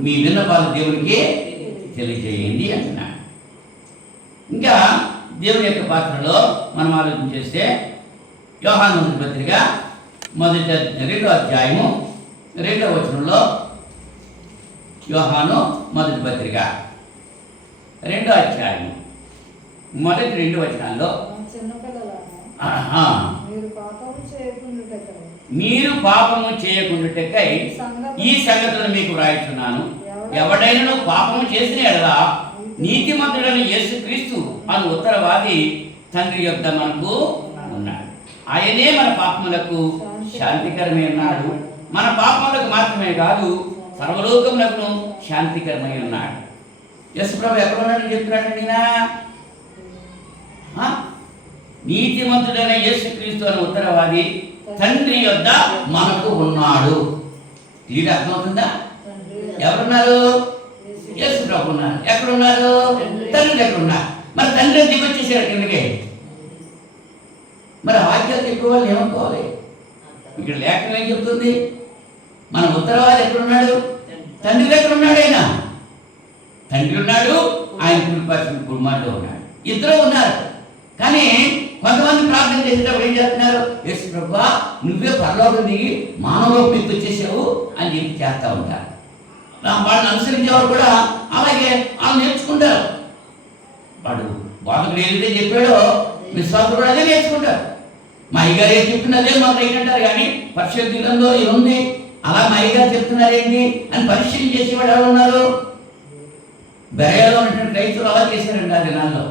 మీ విన్నపాలు దేవునికి తెలియజేయండి అంటున్నాడు. ఇంకా దేవుని యొక్క పాత్రలో మనం ఆలోచన చేస్తే యోహాను మొదటి పత్రిక 2వ అధ్యాయము 2వ వచనంలో, యోహాను మొదటి పత్రిక 2వ అధ్యాయము మొదటి 2 వచనాల్లో, మీరు పాపము చేయకుండుటకై ఈ సంగతులను మీకు వ్రాయిస్తున్నాను. ఎవడైనా పాపము చేసిన ఎడల నీతిమంతుడైన యేసుక్రీస్తు అను ఉత్తరవాది తండ్రి యొద్ద మనకు ఉన్నాడు. ఆయనే మన పాపములకు శాంతికరమై ఉన్నాడు. మన పాపములకు మాత్రమే కాదు, సర్వలోకములకు శాంతికరమై ఉన్నాడు. యేసుప్రభు ఎక్కడ ఉన్నాడని చెప్తున్నాడండి ఈయన. నీతిమంతుడైన యేసుక్రీస్తు అనే ఉత్తరవాది తండ్రి యొద్ద మనకు ఉన్నాడు. ఇది అర్థమవుతుందా? ఎవరున్నారు? యేసుప్రభు ఉన్నారు. ఎక్కడున్నారు? తండ్రి దగ్గర ఉన్నారు. మరి తండ్రి దిగొచ్చేసారు కిందకి. మరి వాక్యాలు చెప్పే వాళ్ళు ఏమనుకోవాలి? ఇక్కడ లేఖనం ఏం చెప్తుంది? మన ఉత్తరవాది ఎక్కడున్నాడు? తండ్రి దగ్గర ఉన్నాడు. ఆయన తండ్రి ఉన్నాడు, ఆయన కుడిపార్శ్వ కుమారుడు ఉన్నాడు. ఇద్దరు ఉన్నారు. కానీ కొంతమంది ప్రార్థన చేసేటప్పుడు ఏం చేస్తున్నారు? యేసు ప్రభువా, నువ్వే పరలోకం దిగి మానవలోకి మీకు వచ్చేసావు అని చెప్పి చేస్తూ ఉంటారు. వాళ్ళని అనుసరించేవారు కూడా అలాగే వాళ్ళు నేర్చుకుంటారు. వాడు బోధకుడు ఏదైతే చెప్పాడో విశ్వాసులు కూడా అదే నేర్చుకుంటారు. మా అయ్యగారు ఏం చెప్తున్నదే మాకు ఏంటంటారు. కానీ పరిశుద్ధ గ్రంథంలో ఏముంది, అలా మా అయ్యగారు చెప్తున్నారేంటి అని పరిశీలన చేసేవాడు ఎవరు ఉన్నారు? బెరయాలో ఉన్నటువంటి రైతులు అలా చేశారండి ఆ దినాల్లో.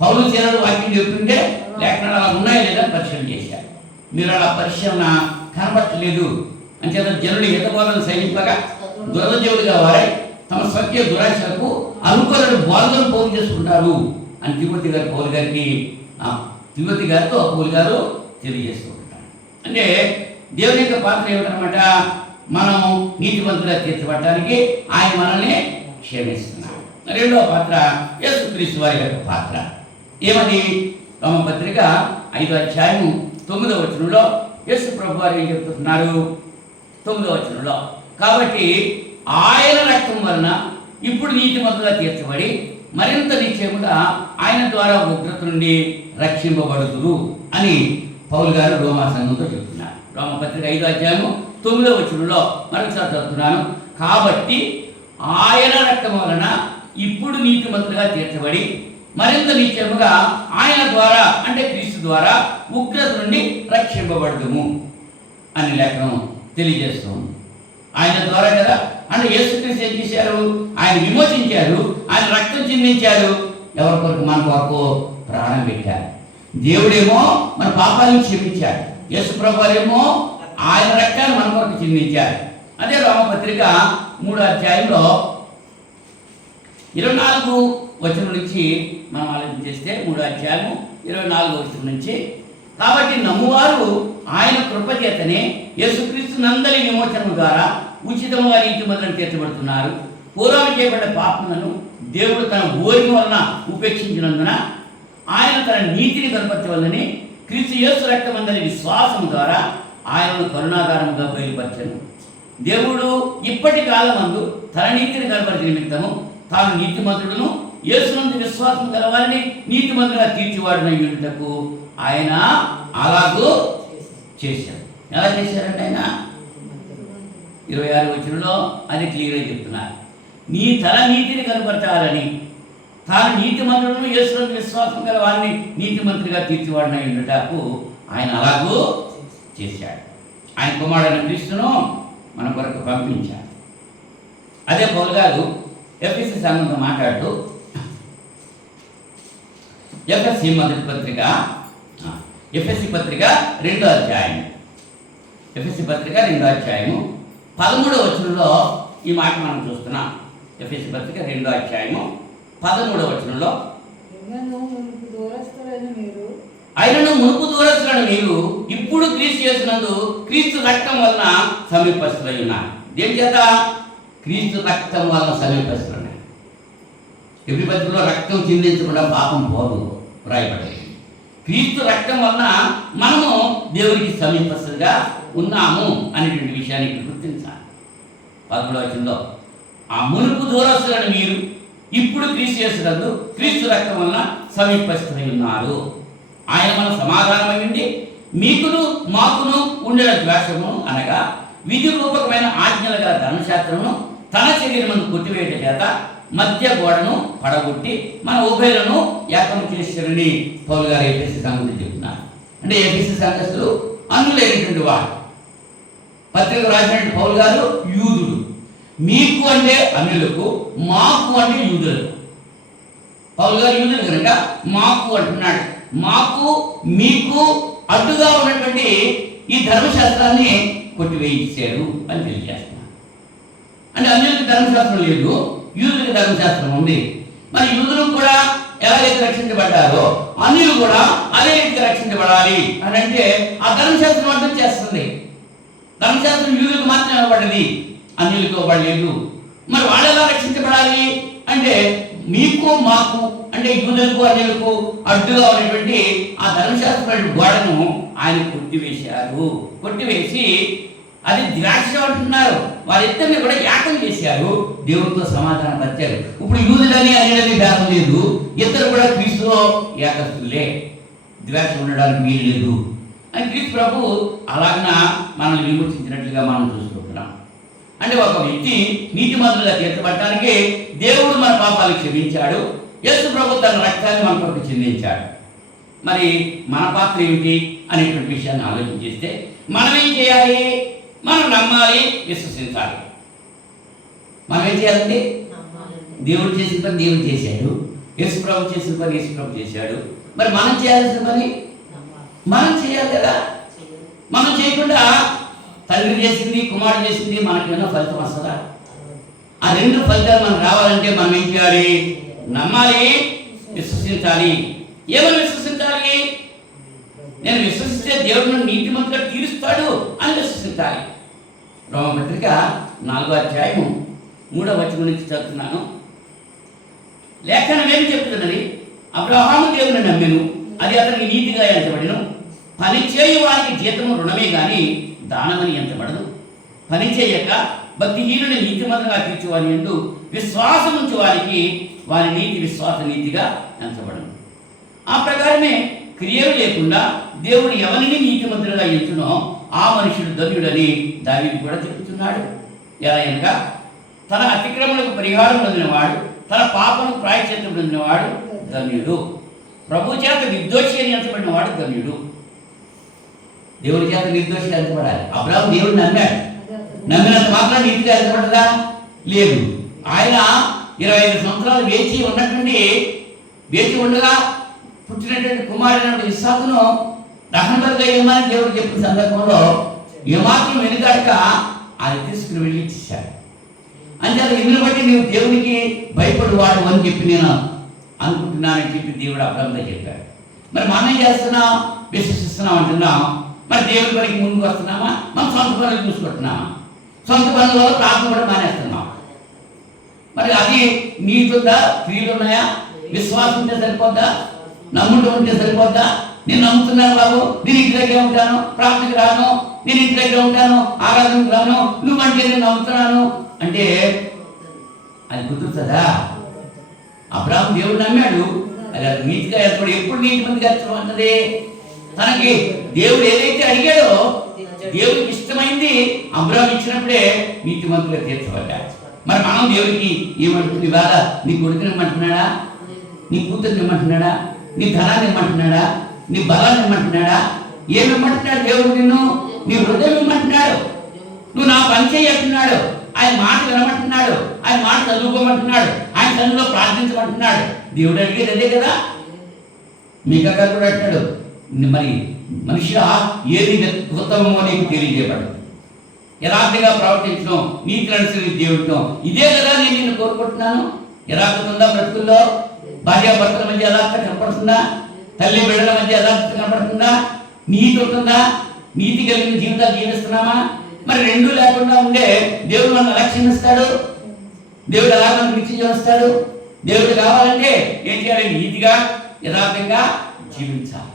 పౌలు చేరాలు వాక్యం చెప్తుంటే లేఖనాలు అలా ఉన్నాయో లేదా పరిశీలన చేశారు. మీరు అలా పరిశీలన కనబట్టలేదు అని చేత జనులు హితబోధన సైనింపగా దురదజీవులుగా వారై తమ స్వకీయ దురాశలకు అనుకూలను బోధనలు పోగు చేసుకుంటారు అని తిమోతి గారితో పౌలు గారు తెలియజేసుకుంటారు. అంటే దేవుని యొక్క పాత్ర ఏమిటనమాట? మనం నీతిమంతులుగా తీర్చబడటానికి ఆయన మనల్ని క్షమిస్తున్నారు. రెండవ పాత్ర యేసుక్రీస్తు వారి యొక్క పాత్ర. ఏమని? రోమపత్రిక 5వ అధ్యాయము 9వ వచనంలో యేసు ప్రభు వారు ఏం చెప్తున్నారు? 9వ వచనంలో, కాబట్టి ఆయన రక్తం వలన ఇప్పుడు నీతిమంతులుగా తీర్చబడి మరింత నిశ్చయముగా ఆయన ద్వారా ఉగ్రత నుండి రక్షింపబడుతురు అని పౌలు గారు రోమా సంఘంతో చెప్తున్నారు. రోమపత్రిక 5వ అధ్యాయము 9వ వచనంలో మరొకసారి చదువుతున్నాను. కాబట్టి ఆయన రక్తం వలన ఇప్పుడు నీతిమంతులుగా తీర్చబడి మరింత నిశ్చయముగా ఆయన ద్వారా, అంటే క్రీస్తు ద్వారా ఉగ్రత నుండి రక్షింపబడదుము అని లేఖనం తెలియజేస్తుంది. ఆయన ద్వారా కదా. అంటే యేసుక్రీస్తు ఏం చేశారు? ఆయన విమోచించారు, ఆయన రక్తం చిందించారు. ఎవరి కొరకు? మన కొరకు ప్రాణం పెట్టారు. దేవుడేమో మన పాపాలను క్షమించాడు. యేసు ప్రభువారేమో ఆయన రక్తాన్ని మన కొరకు చిందించారు. అదే రోమపత్రిక 3వ అధ్యాయంలో 24వ వచనం నుంచి మనం ఆలోచన చేస్తే 3వ అధ్యాయము 24వ వచనం నుంచి, కాబట్టి నమ్మువారు ఆయన కృపచేతనే యేసుక్రీస్తు నందలి విమోచనం ద్వారా ఉచితముగా నీతిమంతులను తీర్చబడుతున్నారు. పూర్వం చేయబడ్డ పాపములను దేవుడు తన ఓరిక వలన ఉపేక్షించినందున ఆయన తన నీతిని కనపరచవలని క్రీస్తు యేసు రక్తమందలి విశ్వాసం ద్వారా ఆయనను కరుణాధారముగా బయలుపరచను. దేవుడు ఇప్పటి కాలమందు తన నీతిని కనపరిచిన నిమిత్తము తాను నీతిమంతుడును యేసునందు విశ్వాసం కలవాలని నీతిమంతుడుగా తీర్చివాడున యుటకు ఆయన అలాగూ చేశారు. ఎలా చేశారంటే ఆయన 26వ వచనంలో అది క్లియర్గా చెప్తున్నారు. నీ తన నీతిని కనపరచాలని తాను నీతిమంతుడును యేసునందు విశ్వాసం గల వారిని నీతిమంతుడిగా తీర్చివాడిన యుటకు ఆయన అలాగూ చేశాడు. ఆయన కుమారుడైన క్రీస్తును మన కొరకు పంపించాడు. అదే పౌలు గారు ఎఫెసీ సంఘంతో మాట్లాడుతూ ఎఫెసీ మొదటి పత్రిక, ఎఫెసీ పత్రిక 2వ అధ్యాయం, ఎఫెసీ పత్రిక 2వ అధ్యాయము 13వ వచనంలో ఈ మాట మనం చూస్తున్నాం. ఎఫెసీ పత్రిక 2వ అధ్యాయము 13వ వచనంలో, ఆయనను మునుపు దూరస్తులను మీరు ఇప్పుడు క్రీస్తు యేసునందు క్రీస్తు రక్తం వలన సమీపస్తులై ఉన్నారు. దేని చేత? క్రీస్తు రక్తం వలన సమీపస్తులున్నారు. ఎవ్రి పత్రికలో రక్తం చిందించకుండా పాపం పోదు రాయబడేది. క్రీస్తు రక్తం వలన మనము దేవునికి సమీపస్తులుగా ఉన్నాము అనేటువంటి విషయాన్ని గుర్తించాలి. 11వ వచనంలో, ఆ మునుపు దూరస్తులను మీరు ఇప్పుడు క్రీస్తు యేసునందు క్రీస్తు రక్తం వలన సమీపస్తులై ఉన్నారు. ఆయన మన సమాధానమైంది మీకును మాకును ఉండిన ద్వేషము అనగా విధి రూపకమైన ఆజ్ఞల గల ధర్మశాస్త్రమును తన శరీరమును కొట్టివేయట చేత మధ్య గోడను పడగొట్టి మన ఉభయులను ఏకము చేశారని పౌలు గారు ఎఫెసీ సంఘంలో చెప్తున్నారు. అంటే ఎఫెసీ సంఘస్థులు అన్యులైనటువంటి వాడు. పత్రిక రాసినటువంటి పౌలు గారు యూదుడు. మీకు అంటే అన్యులకు, మాకు అంటే యూదులకు. పౌలు గారు యూదులు కనుక మాకు అంటున్నాడు. మాకు మీకు అడ్డుగా ఉన్నటువంటి ఈ ధర్మశాస్త్రాన్ని కొట్టివేయించారు అని తెలియజేస్తున్నారు. అంటే అన్యులకి ధర్మశాస్త్రం లేదు, యూదులకు ధర్మశాస్త్రం ఉంది. మరి యూదులు కూడా ఎలాగైతే రక్షించబడ్డారో అన్యులు కూడా అదే రీతిగా రక్షించబడాలి అని అంటే ఆ ధర్మశాస్త్రం అర్థం చేస్తుంది. ధర్మశాస్త్రం యూదులకు మాత్రం ఇవ్వబడ్డది, అన్యులకు ఇవ్వబడలేదు. మరి వాళ్ళు ఎలా రక్షించబడాలి అంటే మీకు మాకు అంటే యూదులకు అన్యులకు అడ్డుగా ఉన్నటువంటి ఆ ధర్మశాస్త్ర గోడను ఆయన కొట్టివేశారు. కొట్టివేసి అది ద్రాక్ష అంటున్నారు, వారిద్దరిని కూడా ఏకం చేశారు, దేవుడితో సమాధానం పరిచారు. ఇప్పుడు యూదులని అన్యులని భేదం లేదు, ఇద్దరు కూడా క్రీస్తులో ఏకస్తులే, ద్రాక్ష ఉండడానికి వీలు లేదు అని క్రీస్తు ప్రభు అలాగన మనల్ని విమర్శించినట్లుగా మనం చూసుకుంటున్నాం. అంటే ఒక వ్యక్తి నీతిమంతులుగా తీర్చబడటానికి దేవుడు మన పాపాలు క్షమించాడు, యేసు ప్రభు తన రక్తాన్ని మన కొరకు చెందించాడు. మరి మన పాత్ర ఏమిటి అనేటువంటి విషయాన్ని ఆలోచన చేస్తే మనం ఏం చేయాలి? మనం నమ్మాలి, విశ్వసించాలి. మనం ఏం చేయాలండి? దేవుడు చేసిన పని దేవుడు చేశాడు, యేసు ప్రభు చేసిన పని యేసు ప్రభు చేశాడు. మరి మనం చేయాల్సిన పని మనం చేయాలి కదా. మనం చేయకుండా తండ్రి చేసింది కుమారుడు చేసింది మనకేమైనా ఫలితం వస్తుందా? ఆ రెండు ఫలితాలు మనకు రావాలంటే మనం ఏం చేయాలి? నమ్మాలి, విశ్వసించాలి. ఏమని విశ్వసించాలి? నేను విశ్వసిస్తే దేవుడు నన్ను నీతిమంతుగా తీరుస్తాడు అని విశ్వసించాలి. రోమపత్రిక 4వ అధ్యాయము 3వ వచనం నుంచి చదువుతున్నాను. లేఖనం ఏమి చెప్తున్నది? అబ్రహాము దేవుని నమ్మెను, అది అతనికి నీతిగా ఎంచబడెను. పని చేయు వారికి జీతము రుణమే గాని దానమని ఎంచబడదు. పని చేయక భక్తిహీనుని నీతిమంతుగా తీర్చువాని యందు విశ్వాసం ఉంచు వారికి వారి నీతి విశ్వాస నీతిగా ఎంచబడను. ఆ ప్రకారమే క్రియలు లేకుండా దేవుడు ఎవరిని నీతిమంతులుగా ఎంచునో ఆ మనుషుడు ధన్యుడని దావీదు కూడా చెబుతున్నాడు. ఎలా అనగా తన అతిక్రమణకు పరిహారం పొందినవాడు, తన పాపలకు ప్రాయశ్చిత్తం పొందినవాడు ధన్యుడు. ప్రభు చేత నిర్దోషి అని ఎంచబడిన వాడు ధన్యుడు. దేవుడి చేత నిర్దోషిగా ఎంచబడాలి. అబ్రాహాము దేవుడు నమ్మాడు, నమ్మినంత మాత్రం నీతిగా ఎంచబడదా? లేదు. ఆయన 25 సంవత్సరాలు వేచి ఉండగా పుట్టినటువంటి కుమారుడు ఇస్సాకును దహనబలిగా ఏమని దేవుడు చెప్పిన సందర్భంలో ఏమాత్రం వెనుగాక ఆయన తీసుకుని వెళ్ళి ఇచ్చేశాడు. అంటే ఇందుని బట్టి నీవు దేవునికి భయపడువాడు అని చెప్పి నేను అనుకుంటున్నానని చెప్పి దేవుడు అబ్రాహాముతో చెప్పాడు. మరి మనం ఏం చేస్తున్నాం? విశ్వసిస్తున్నాం అంటున్నాం. మరి దేవుడి పనికి ముందుకు వస్తున్నామా? మనం సొంత పనులు చూసుకుంటున్నామా? సొంత పనుల వల్ల ప్రార్థన కూడా మానేస్తున్నాం. మరి అది నీతుందా? క్రియలు ఉన్నాయా? విశ్వాసం ఉంటే సరిపోద్దా? నమ్ముతూ ఉంటే సరిపోద్దా? నేను నమ్ముతున్నాను బాబు, నేను ఇంటి దగ్గర ఉంటాను, ప్రార్థనకు రాను, నేను ఇంటి దగ్గర ఉంటాను, ఆరాధనకు రాను, నువ్వంటే నేను నమ్ముతున్నాను అంటే అది కుదురుతుందా? అబ్రాహాము దేవుడు నమ్మాడు, అది అది నీతిగా ఎప్పుడు ఎప్పుడు నీతిమంతిగా అన్నది తనకి దేవుడు ఏదైతే అడిగాడో దేవుడికి ఇష్టమైంది అబ్రాహాము ఇచ్చినప్పుడే నీతిమంతులుగా తీర్చబడ్డాడు. మరి మనం దేవుడికి ఏమంటుంది? ఇవాళ నీ కొడుకుని ఇమ్మంటున్నాడా? నీ కూతురుని ఇమ్మంటున్నాడా? నీ ధనాన్ని ఇమ్మంటున్నాడా? నీ బలాన్ని ఇమ్మంటున్నాడా? ఏమి ఇమ్మంటున్నాడు దేవుడు? నిన్ను నీ హృదయం ఇమ్మంటున్నాడు. నువ్వు నా పని చేయట్టున్నాడు, ఆయన మాట వినమంటున్నాడు, ఆయన మాట చదువుకోమంటున్నాడు, ఆయన తనలో ప్రార్థించమంటున్నాడు. దేవుడు అడిగేది అదే కదా. మీకా గారు కూడా అంటాడు, మరి మనిషి ఏది ఉత్తమమో నీకు తెలియజేయబడదు, యథార్థంగా ప్రవర్తించడం, నీతిని అనుసరించి దేవుడితో ఇదే కదా నేను నిన్ను కోరుకుంటున్నాను. యథార్థత ఉందా బ్రతుకుల్లో? భార్యాభర్తల మధ్య యథార్థత కనపడుతుందా? తల్లి బిడ్డల మధ్య యథార్థత కనపడుతుందా? నీతి ఉంటుందా? నీతి కలిగిన జీవితాలు జీవిస్తున్నామా? మరి రెండు లేకుండా ఉండే దేవుడు మనల్ని అలక్ష్యమిస్తాడు. దేవుడు ఎలా మనకు నిత్యం చేస్తాడు? దేవుడు కావాలంటే ఏం చేయాలి? నీతిగా యథార్థంగా జీవించాలి.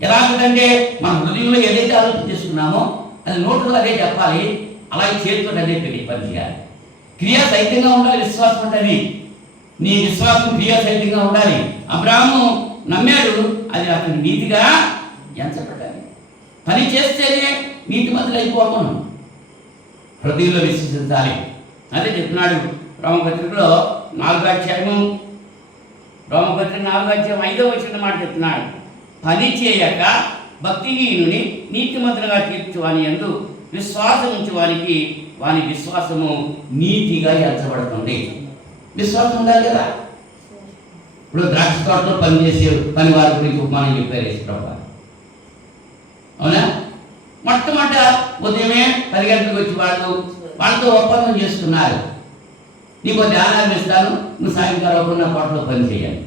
యథార్థత అంటే మన హృదయంలో ఏదైతే ఆలోచన చేసుకున్నామో అది నోట్లో అదే చెప్పాలి, అలాగే చేతితో అదే పని చేయాలి. క్రియా సహితంగా ఉండాలి. విశ్వాసం ఉంటుంది, నీ విశ్వాసం క్రియా సహితంగా ఉండాలి. అబ్రాహాము నమ్మాడు, అది అతను నీతిగా ఎంచబడ్డాలి. పని చేస్తేనే నీతిమంతులు అయిపోవడం, హృదయంలో విశ్వసించాలి. అదే చెప్తున్నాడు రోమపత్రికలో 4వ అధ్యాయం 5వ వచనం మాట చెప్తున్నాడు. పని చేయక భక్తిహీనుని నీతిమంతులుగా తీర్చువాని యందు విశ్వాసం ఉంచువానికి వాని విశ్వాసము నీతిగా ఎంచబడుతుంది. విశ్వాసం ఉండాలి కదా. ఇప్పుడు ద్రాక్ష తోటలో పనిచేసే పని వారి గురించి ఉపమానం చెప్పారు యేసుప్రభువు. అవునా? మొట్టమొదట ఉదయమే 10 గంటలకు వచ్చి వాళ్ళతో ఒప్పందం చేసుకున్నారు. నీకు ధ్యానాన్ని ఇస్తాను, నువ్వు సాయంకాలం నా కోటలో పని చేయాలి.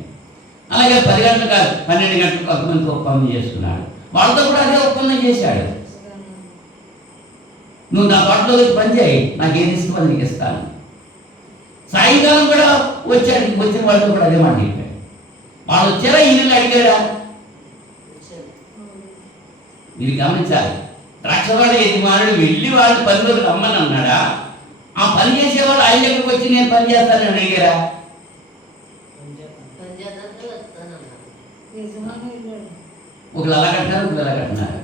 అలాగే 10 గంటలు కాదు 12 గంటలకు కొంతమంది ఒప్పందం చేసుకున్నాడు. వాళ్ళతో కూడా అదే ఒప్పందం చేశాడు. నువ్వు నా తోటలో వచ్చి పని చేయి, నాకు ఏది ఇష్టమని నీకు ఇస్తాను. సాయంకాలం కూడా వచ్చిన వాళ్ళతో కూడా అదే మాట చెప్పాడు. వాళ్ళు వచ్చారా ఈయన అడిగాడా? ఇది గమనించాలి. ద్రాక్షవాడి యజమానుడు వెళ్ళి వాళ్ళు 10 రోజులు రమ్మని అన్నాడా? ఆ పని చేసేవాళ్ళు ఆయన దగ్గరకు వచ్చి నేను పని చేస్తానని అడిగారా? ఒకళ్ళు అలా కట్టినారు, ఒకళ్ళు అలా కట్టినారు.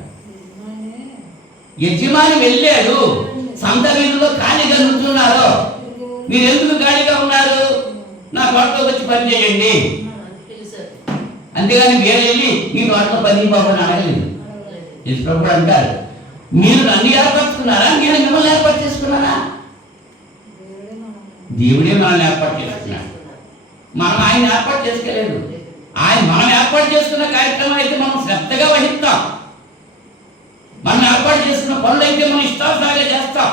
యజమాని వెళ్ళాడు, సంత వీధిలో ఖాళీగా నుంచున్నారు. మీరు ఎందుకు ఖాళీగా ఉన్నారు? నా తోటలోకి వచ్చి పని చేయండి. అంతేగాని వేరే వెళ్ళి మీ తోటలో పని బాబుని అడగలేదు. యేసుప్రభువు అంటారు, మీరు నన్ను ఏర్పరచుకున్నారా, నేను మిమ్మల్ని ఏర్పాటు చేసుకున్నానా? దేవుడే మనల్ని ఏర్పాటు చేసుకున్నాడు. మనం ఆయన ఏర్పాటు చేసుకోలేదు. ఆయన మనం ఏర్పాటు చేసుకున్న కార్యక్రమం అయితే మనం శ్రద్ధగా వహిస్తాం. మనం ఏర్పాటు చేసుకున్న పనులు అయితే మనం ఇష్టాసాగా చేస్తాం.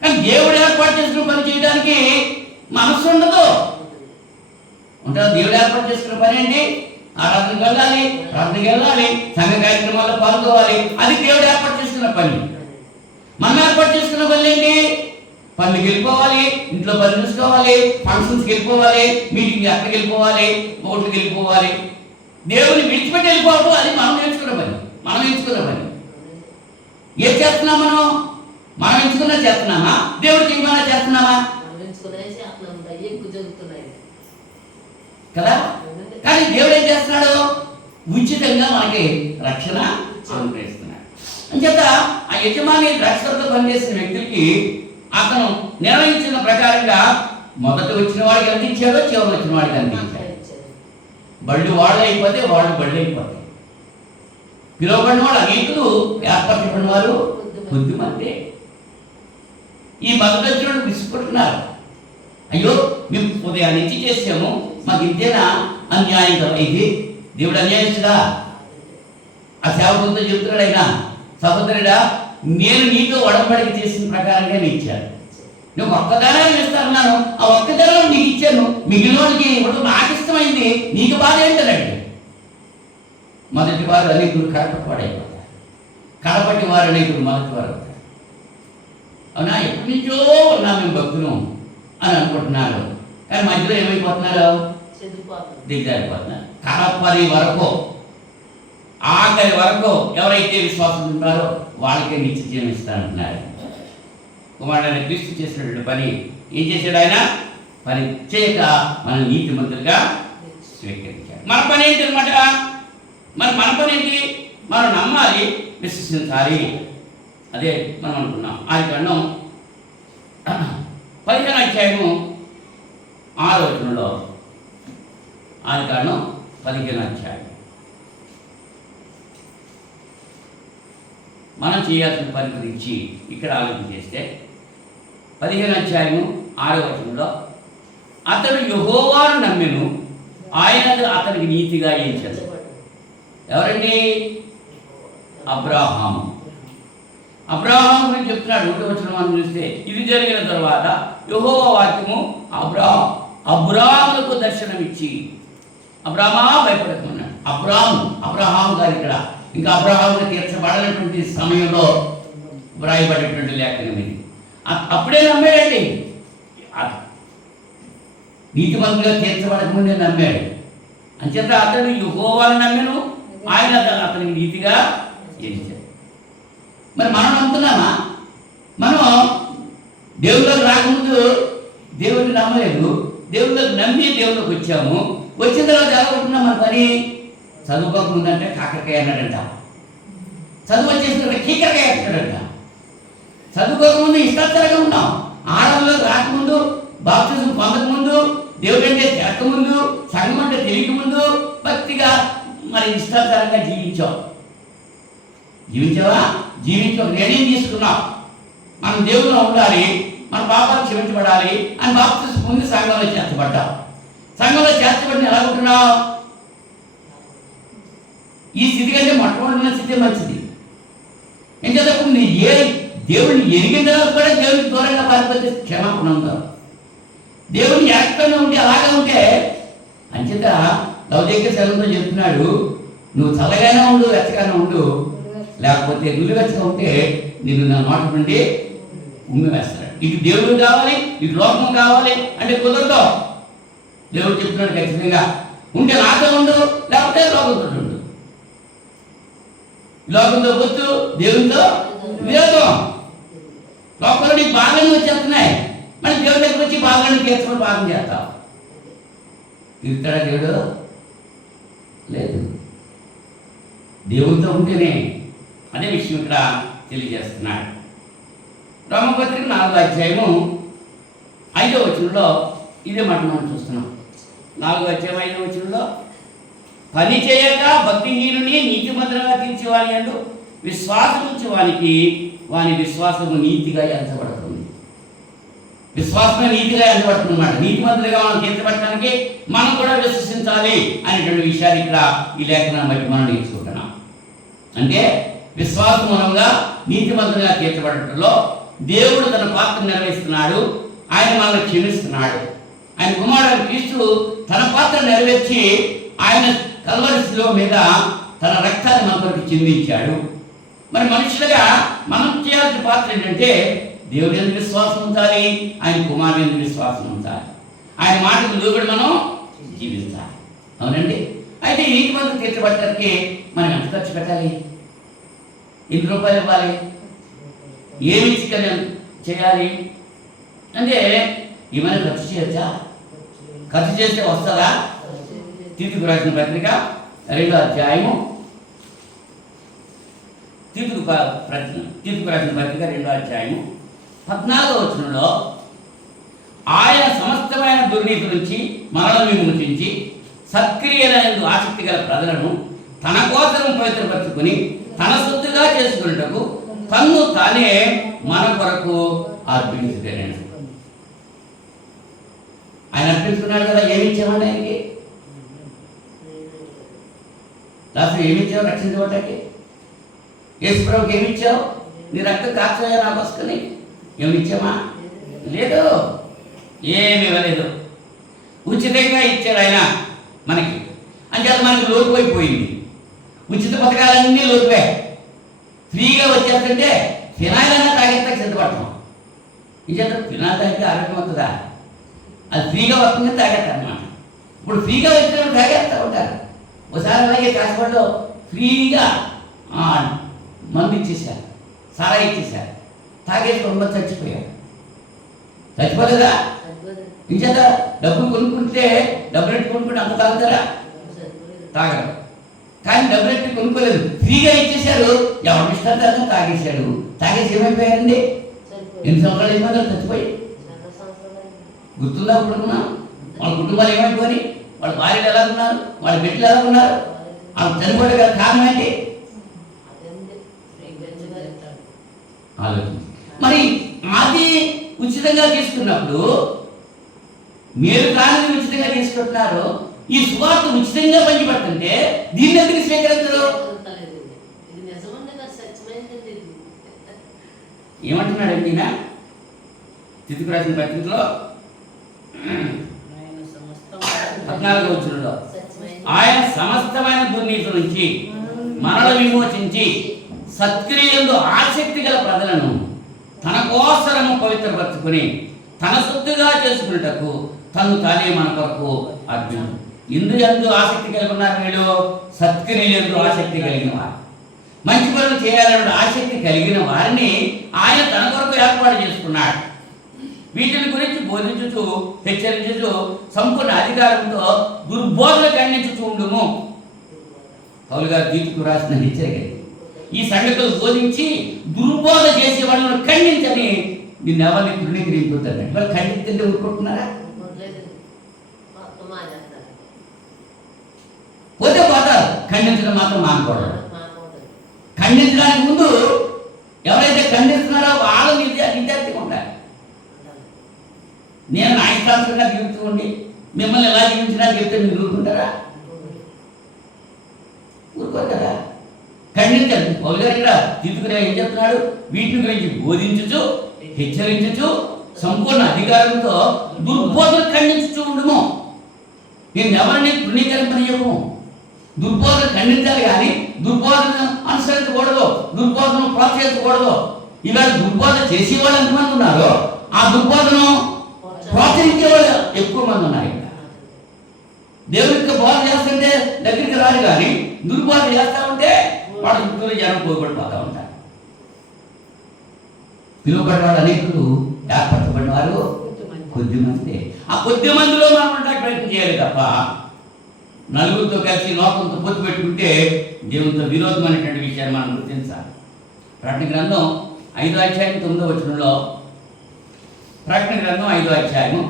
కానీ దేవుడు ఏర్పాటు చేసుకున్న పని చేయడానికి మనసు ఉండదు. ఉంటారు. దేవుడు ఏర్పాటు చేసుకున్న పని ఏంటి? ఆరాధనకు వెళ్ళాలి, ప్రార్థనకి వెళ్ళాలి, సంఘ కార్యక్రమాల్లో పాల్గొవాలి. అది దేవుడు ఏర్పాటు చేసుకున్న పని. మనం ఏర్పాటు చేసుకున్న పని ఏంటి? పనులకి వెళ్ళిపోవాలి, ఇంట్లో పని చూసుకోవాలి, ఫంక్షన్స్కి వెళ్ళిపోవాలి, మీటింగ్కి అక్కడికి వెళ్ళిపోవాలి, ఓట్లకి వెళ్ళిపోవాలి. దేవుని విడిచిపెట్టి వెళ్ళిపోవడం అది మనం నేర్చుకున్న పని, మనం ఎంచుకున్న పని. ఏం చేస్తున్నాం మనం ఎంచుకున్నా చేస్తున్నామా? దేవుడికి ఏమైనా చేస్తున్నామా? కదా. కానీ దేవుడు ఏం చేస్తున్నాడు? ఉచితంగా మనకి రక్షణ అనుగ్రహిస్తున్నాడు. అంచేత ఆ యజమాని ద్రాక్షతో పనిచేసిన వ్యక్తులకి అతను నిర్ణయించిన ప్రకారంగా మొదట వచ్చిన వాడికి ఎంత ఇచ్చాడో చివరి వచ్చిన వాడికి ఎంత ఇచ్చాడు. బళ్ళు వాళ్ళు అయిపోతే వాళ్ళు బళ్ళు అయిపోతాయి. పిలువబడిన వాళ్ళు అనేకులు, ఏర్పరచబడిన వారు కొద్దిమంది. ఈ మొదటి వచ్చిన వాళ్ళు విసుకుంటున్నారు. అయ్యో మేము ఉదయాన్ని నుంచి చేసాము, మాకు ఇంతేనా అన్యాయం కదా ఇది? దేవుడు అన్యాయిస్తుడా? ఆ సేవకులతో చెప్తున్నాడు ఆయన, సహోదరుడా నేను నీతో ఒడంబడిక చేసిన ప్రకారంగా నేను ఇచ్చాను. నువ్వు ఒక్కదానే ఇస్తాను, ఆ ఒక్కదానే నీకు ఇచ్చాను, మిగిలినోడికి ఇవ్వడం నాకు ఇష్టమైంది, నీకు బాధ ఏంటంటే? మొదటి వారు అనేకులు కడపటి వాడైపోతారు, కడపటి వారు అనేకులు మొదటి వారు అవుతారు. అవునా? ఎప్పటి నుంచో ఉన్నా మేము భక్తులు అని అనుకుంటున్నారు, కానీ మధ్యలో ఏమైపోతున్నారు? దిగజారిపోతున్నారు. కడపరి వరకు, ఆఖరి వరకు ఎవరైతే విశ్వాసం ఉంటారో వాళ్ళకే నిత్య జీవం ఇస్తానంటున్నారు. కుమారుడైన క్రీస్తు చేసినటువంటి పని ఏం చేశాడు? ఆయన పని చేయక మన నీతిమంతులుగా స్వీకరించాడు. మన పని ఏంటి అనమాట? మన పని ఏంటి? మనం నమ్మాలి, విశ్వసించాలి. అదే మనం అనుకున్నాం. ఆదికాండం 15వ అధ్యాయము 6వ వచనంలో, ఆదికాండం 15వ అధ్యాయం మనం చేయాల్సిన పని గురించి ఇక్కడ ఆలోచన చేస్తే 15వ అధ్యాయము 6వ వచనంలో, అతడు యెహోవాను నమ్మెను, ఆయన అతనికి నీతిగా ఎంచాడు. ఎవరండి? అబ్రాహాము. అబ్రాహాము గురించి చెప్తున్నాడు. 1వ వచనం మనం చూస్తే, ఇది జరిగిన తర్వాత యెహోవా వాక్యము అబ్రాహాములకు దర్శనమిచ్చి, అబ్రామా భయపడకున్నాడు. అబ్రాహాము గారు ఇక్కడ ఇంకా అబ్రాహామును తీర్చబడినటువంటి సమయంలో వ్రాయబడేటువంటి లేఖనం ఇది. అప్పుడే నమ్మాడండి. నీతిమంతులుగా తీర్చబడకముందే నమ్మాడు. అంచేత అతడు యెహోవాను నమ్మెను, ఆయన అతనికి నీతిగా ఎంచాడు. మరి మనం నమ్ముతున్నామా? మనం దేవుళ్ళకి రాకముందు దేవుడిని నమ్మలేదు, దేవుళ్ళకి నమ్మి దేవుళ్ళకి వచ్చాము. వచ్చిన తర్వాత ఎలా ఉంటున్నాం? మన పని చదువుకోకముందు అంటే కాకరకాయ అన్నాడంట, చదువు వచ్చేసిన కీకరకాయ అంటాడంట. చదువుకోకముందు ఇష్టాచారంగా ఉన్నాం. ఆరంలో రాకముందు, బాప్తిజం పొందకముందు, దేవుడు అంటే చేరకముందు, సంఘం అంటే తెలియకముందు భక్తిగా మరి ఇష్టాచారంగా జీవించావా? జీవించే నిర్ణయం తీసుకున్నాం. మనం దేవుల్లో ఉండాలి, మన పాపాలు క్షమించబడాలి అని బాప్తిజం పొంది సంఘంలో చేర్చబడ్డాం. సంఘంలో చేర్చబడిన ఎలా ఉంటున్నావు? ఈ స్థితి కంటే మొట్టమొదటి స్థితి మంచిది. ఏం చేద్దాం? దేవుడిని ఎరిగిన తర్వాత కూడా దేవుడికి దూరంగా పారిపోతే క్షమాపణ ఉందాం. దేవుని ఏకంగా ఉంటే అలాగే ఉంటే అంచేత లౌకిక సెలవుతో చెప్తున్నాడు, నువ్వు చల్లగానే ఉండు, వెచ్చగానే ఉండు, లేకపోతే నులివెచ్చగా ఉంటే నిన్ను నా నోట నుండి ఉమ్మి వేస్తాడు. ఇటు దేవుడు కావాలి, ఇటు లోకం కావాలి అంటే కుదరదు. దేవుడు చెప్తున్నాడు ఖచ్చితంగా, ఉంటే నాతో ఉండు, లేకపోతే లోకంతో ఉండు. లోకంతో పొత్తు, దేవునితో విరోధం. లోకంలో నీకు బాగానే వచ్చేస్తున్నాయి, మళ్ళీ దేవుడి దగ్గర వచ్చి బాగానే తీర్చుకొని భాగం చేస్తావు. తీరుతాడా దేవుడు? లేదు. దేవునితో ఉంటేనే. అదే విషయం ఇక్కడ తెలియజేస్తున్నాడు. రోమపత్రిక 4వ అధ్యాయము 5వ వచనంలో ఇదే మాట మనం చూస్తున్నాం. 4వ అధ్యాయం 5వ వచనంలో, పని చేయక భక్తిహీనుని నీతిమంతులుగా తీర్చేవాని యందు విశ్వాసం ఉంచేవానికి వాని విశ్వాసము నీతిగా ఎంచబడుతుంది. విశ్వాసమే నీతిగా ఎంచబడుతుంది అన్నమాట. నీతిమంతులుగా మనం తీర్చబడటానికి మనం కూడా విశ్వసించాలి అనేటువంటి విషయాలు ఇక్కడ ఈ లేఖనాన్ని బట్టి మనం నేర్చుకుంటున్నాం. అంటే విశ్వాసం మూలంగా నీతిమంతులుగా తీర్చబడటంలో దేవుడు తన పాత్ర నెరవేరుస్తున్నాడు. ఆయన మనల్ని క్షమిస్తున్నాడు. ఆయన కుమారుడు క్రీస్తు తన పాత్ర నెరవేర్చి ఆయన కల్వరి శిలువ మీద తన రక్తాన్ని మన కొరకు చిందించాడు. మరి మనుషులుగా మనం చేయాల్సిన పాత్ర ఏంటంటే దేవుడి మీద విశ్వాసం ఉంచాలి, ఆయన కుమారుడు మీద విశ్వాసం ఉంచాలి, ఆయన మాటకు లోబడి మనం జీవించాలి. అవునండి. అయితే ఈ నీతిమంతులు తీర్చబడటానికి మనం ఎంత ఖర్చు పెట్టాలి? ఎన్ని రూపాయలు ఇవ్వాలి? ఏమి చేయాలి అంటే ఏమైనా ఖర్చు చేయొచ్చా? ఖర్చు చేస్తే వస్తుందా? తీతుకు రాసిన పత్రిక 2వ అధ్యాయము, తీతుకు రాసిన పత్రిక 2వ అధ్యాయము 14వ వచనంలో, ఆయన సమస్తమైన దుర్నీతి నుంచి మనల్ని విమోచించి సత్క్రియలందు ఆసక్తి గల ప్రజలను తన కోసం పవిత్రపరచుకొని తన సొత్తుగా చేసుకున్నటకు తన్ను తానే మన కొరకు అర్పించుతాడు. ఆయన అర్పించుకున్నాడు కదా. ఏమి ఇచ్చామండి ఆయనకి? రాత్రి ఏమి ఇచ్చావు రక్షించబడ్డాకి? యేసుప్రభుకి ఏమి ఇచ్చావు? నీ రక్తం కాచగా నాకు వస్తుంది. ఏమి ఇచ్చామా? లేదు, ఏమి ఇవ్వలేదు. ఉచితంగా ఇచ్చాడు ఆయన మనకి. అంచేత మనకి లోటు అయిపోయింది. ఉచిత పథకాలన్నీ లోటువే. ఫ్రీగా వచ్చేస్తుంటే ఫినాయిల్ అన్నా తాగేస్తా సిద్ధపడతాం. ఇంచేత ఫినాయిల్ తాగితే ఆరోగ్యం అవుతుందా? అది ఫ్రీగా వస్తుంది తాగేస్తా అన్నమాట. ఇప్పుడు ఫ్రీగా వచ్చినప్పుడు తాగేస్తా ఉంటారు. ఒకసారి అలాగే కాసేపట్లో ఫ్రీగా మందు ఇచ్చేసారు, సారా ఇచ్చేసారు, తాగేసి ரொம்ப చచ్చిపోయారు. చచ్చిపోలేదా? ఇంచేత డబ్బులు కొనుక్కుంటే డబ్బులు ఎట్టు కొనుక్కుంటే అంత తాగుతారా? తాగరు. కానీ డబ్బులు ఎట్టు కొనుక్కోలేదు, ఫ్రీగా ఇచ్చేసారు. ఎవరి ఇష్టాలు తాగేశాడు. తాగేసి ఏమైపోయారండి? ఎన్ని సంవత్సరాలు అయిపోతారు చచ్చిపోయి? గుర్తుందా? అనుకున్నాం వాళ్ళ కుటుంబాలు ఏమైపోయి, వాళ్ళ భార్యలు ఎలా ఉన్నారు, వాళ్ళ బిడ్డలు ఎలా ఉన్నారు, వాళ్ళు చనిపోయే కారణం ఏంటి? ఆలోచించి మరి అది ఉచితంగా తీసుకున్నప్పుడు మీరు కాని ఉచితంగా తీసుకుంటున్నారు. ఈ సువార్త ఉచితంగా పంచిపెడుతుంటే దీన్ని ఎందుకు స్వీకరించరు? ఏమంటున్నాడండి ఈయన తితుకు రాసిన పత్రికలో 14వ వచనంలో, ఆయన సమస్తమైన దుర్నీతి నుంచి మనల్ని విమోచించి సత్క్రియలందు ఆసక్తి గల ప్రజలను తన కోసరము పవిత్రపరచుకొని తన సొత్తుగా చేసుకున్నటకు తను తానే మన కొరకు అర్జును. ఇందు ఆసక్తి కలిగి ఉన్నారు వీళ్ళు? సత్క్రియలందు ఆసక్తి కలిగిన వారు, మంచి పనులు చేయాలన్న ఆసక్తి కలిగిన వారిని ఆయన తన కొరకు ఏర్పాటు చేసుకున్నాడు. వీటిని గురించి బోధించుచు హెచ్చరించుచు సంపూర్ణ అధికారంతో దుర్బోధన ఖండించుచు ఉండుము. పౌలు గారు తీతుకు రాసిన హెచ్చరిక. ఈ సంగతులు బోధించి దుర్బోధ చేసే వాళ్ళను ఖండించని నిన్ను ఎవరిని తృణీకరించుతారండి. వాళ్ళు ఖండిస్తుంటే ఊరుకుంటున్నారా? పోతే పోతారు. ఖండించడం మాత్రం మానుకోవడం. ఖండించడానికి ముందు ఎవరైతే ఖండిస్తున్నారో వాళ్ళు విద్యార్థిగా ఉంటారు. నేను నా ఇష్టాంతంగా జీవిస్తూ ఉండి మిమ్మల్ని ఎలా జీవించినా చెప్తే మీరు ఊరుకుంటారా? ఊరుకోరు కదా. ఖండించండి. పౌలు గారు ఇక్కడ తీసుకునే ఏం చెప్తున్నాడు? వీటిని గురించి బోధించుచు హెచ్చరించుచు సంపూర్ణ అధికారంతో దుర్బోధన ఖండించుతూ ఉండుము. నేను ఎవరిని తృణీకరింపనియము. దుర్బోధన ఖండించాలి కానీ దుర్బోధన అనుసరించకూడదు, దుర్బోధన ప్రోత్సహించకూడదు. ఇవాళ దుర్బోధన చేసేవాళ్ళు ఎంతమంది ఉన్నారో ఆ దుర్బోధను ప్రోత్సహించే వాళ్ళు ఎక్కువ మంది ఉన్నారు. దేవునికి బోధ చేస్తుంటే దగ్గరికి రారు కానీ దుర్బోధ చేస్తా ఉంటే వాళ్ళ చుట్టూరు జనం పోగొట్టిపోతూ ఉంటారు. పిలువబడిన వాళ్ళు అనేకులు, ఏర్పరచబడిన వారు కొద్ది మంది. ఆ కొద్ది మందిలో మనం ఉండడానికి ప్రయత్నం చేయాలి తప్ప నలుగురితో కలిసి లోకంతో పొత్తు పెట్టుకుంటే దేవునితో విరోధమైనటువంటి విషయాన్ని మనం గుర్తించాలి. ప్రకటన గ్రంథం 5వ అధ్యాయం 9వ వచనంలో, ప్రకటన గ్రంథం 5వ అధ్యాయం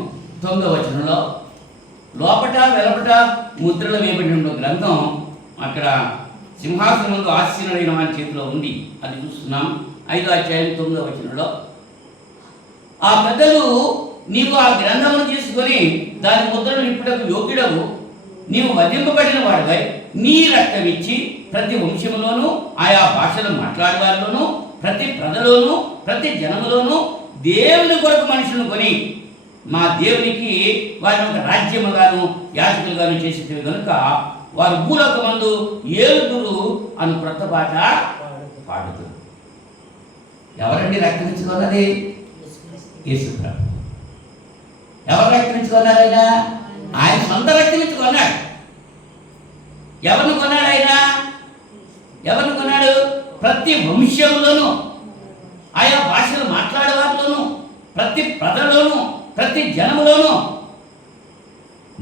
9వ వచనంలో లోపట వెలపట ముద్రలు వేయబడిన గ్రంథం అక్కడ సింహాసనం ముందు ఆసీనుడైన వారి చేతిలో ఉంది. అది చూస్తున్నాం. 5వ అధ్యాయం 9వ వచనంలో ఆ పెద్దలు నీవు ఆ గ్రంథమును తీసుకొని దాని ముద్రను నింపుటకు యోగ్యుడవు, నీవు వధింపబడిన వాడివై నీ రక్తం ఇచ్చి ప్రతి వంశములోను ఆయా భాషలు మాట్లాడే వారిలోను ప్రతి ప్రజలోను ప్రతి జనములోను దేవుని కొరకు మనుషులను కొని మా దేవునికి వారిని ఒక రాజ్యముగాను యాజకులుగాను చేసేది కనుక వారు భూలోకమందు ఏలుదురు అని క్రొత్త పాట పాడుతారు. ఎవరండి రక్తం ఇచ్చుకున్నది? యేసుప్రభు. ఎవరు రక్తం ఇచ్చుకున్నారైనా? ఆయన సొంత రక్తం ఇచ్చుకున్నాడు. ఎవరిని కొన్నాడు ఆయన? ఎవరిని కొన్నాడు? ప్రతి వంశంలోనూ ఆయా భాషలు మాట్లాడే వారిలోను ప్రతి ప్రజలోను ప్రతి జనములోను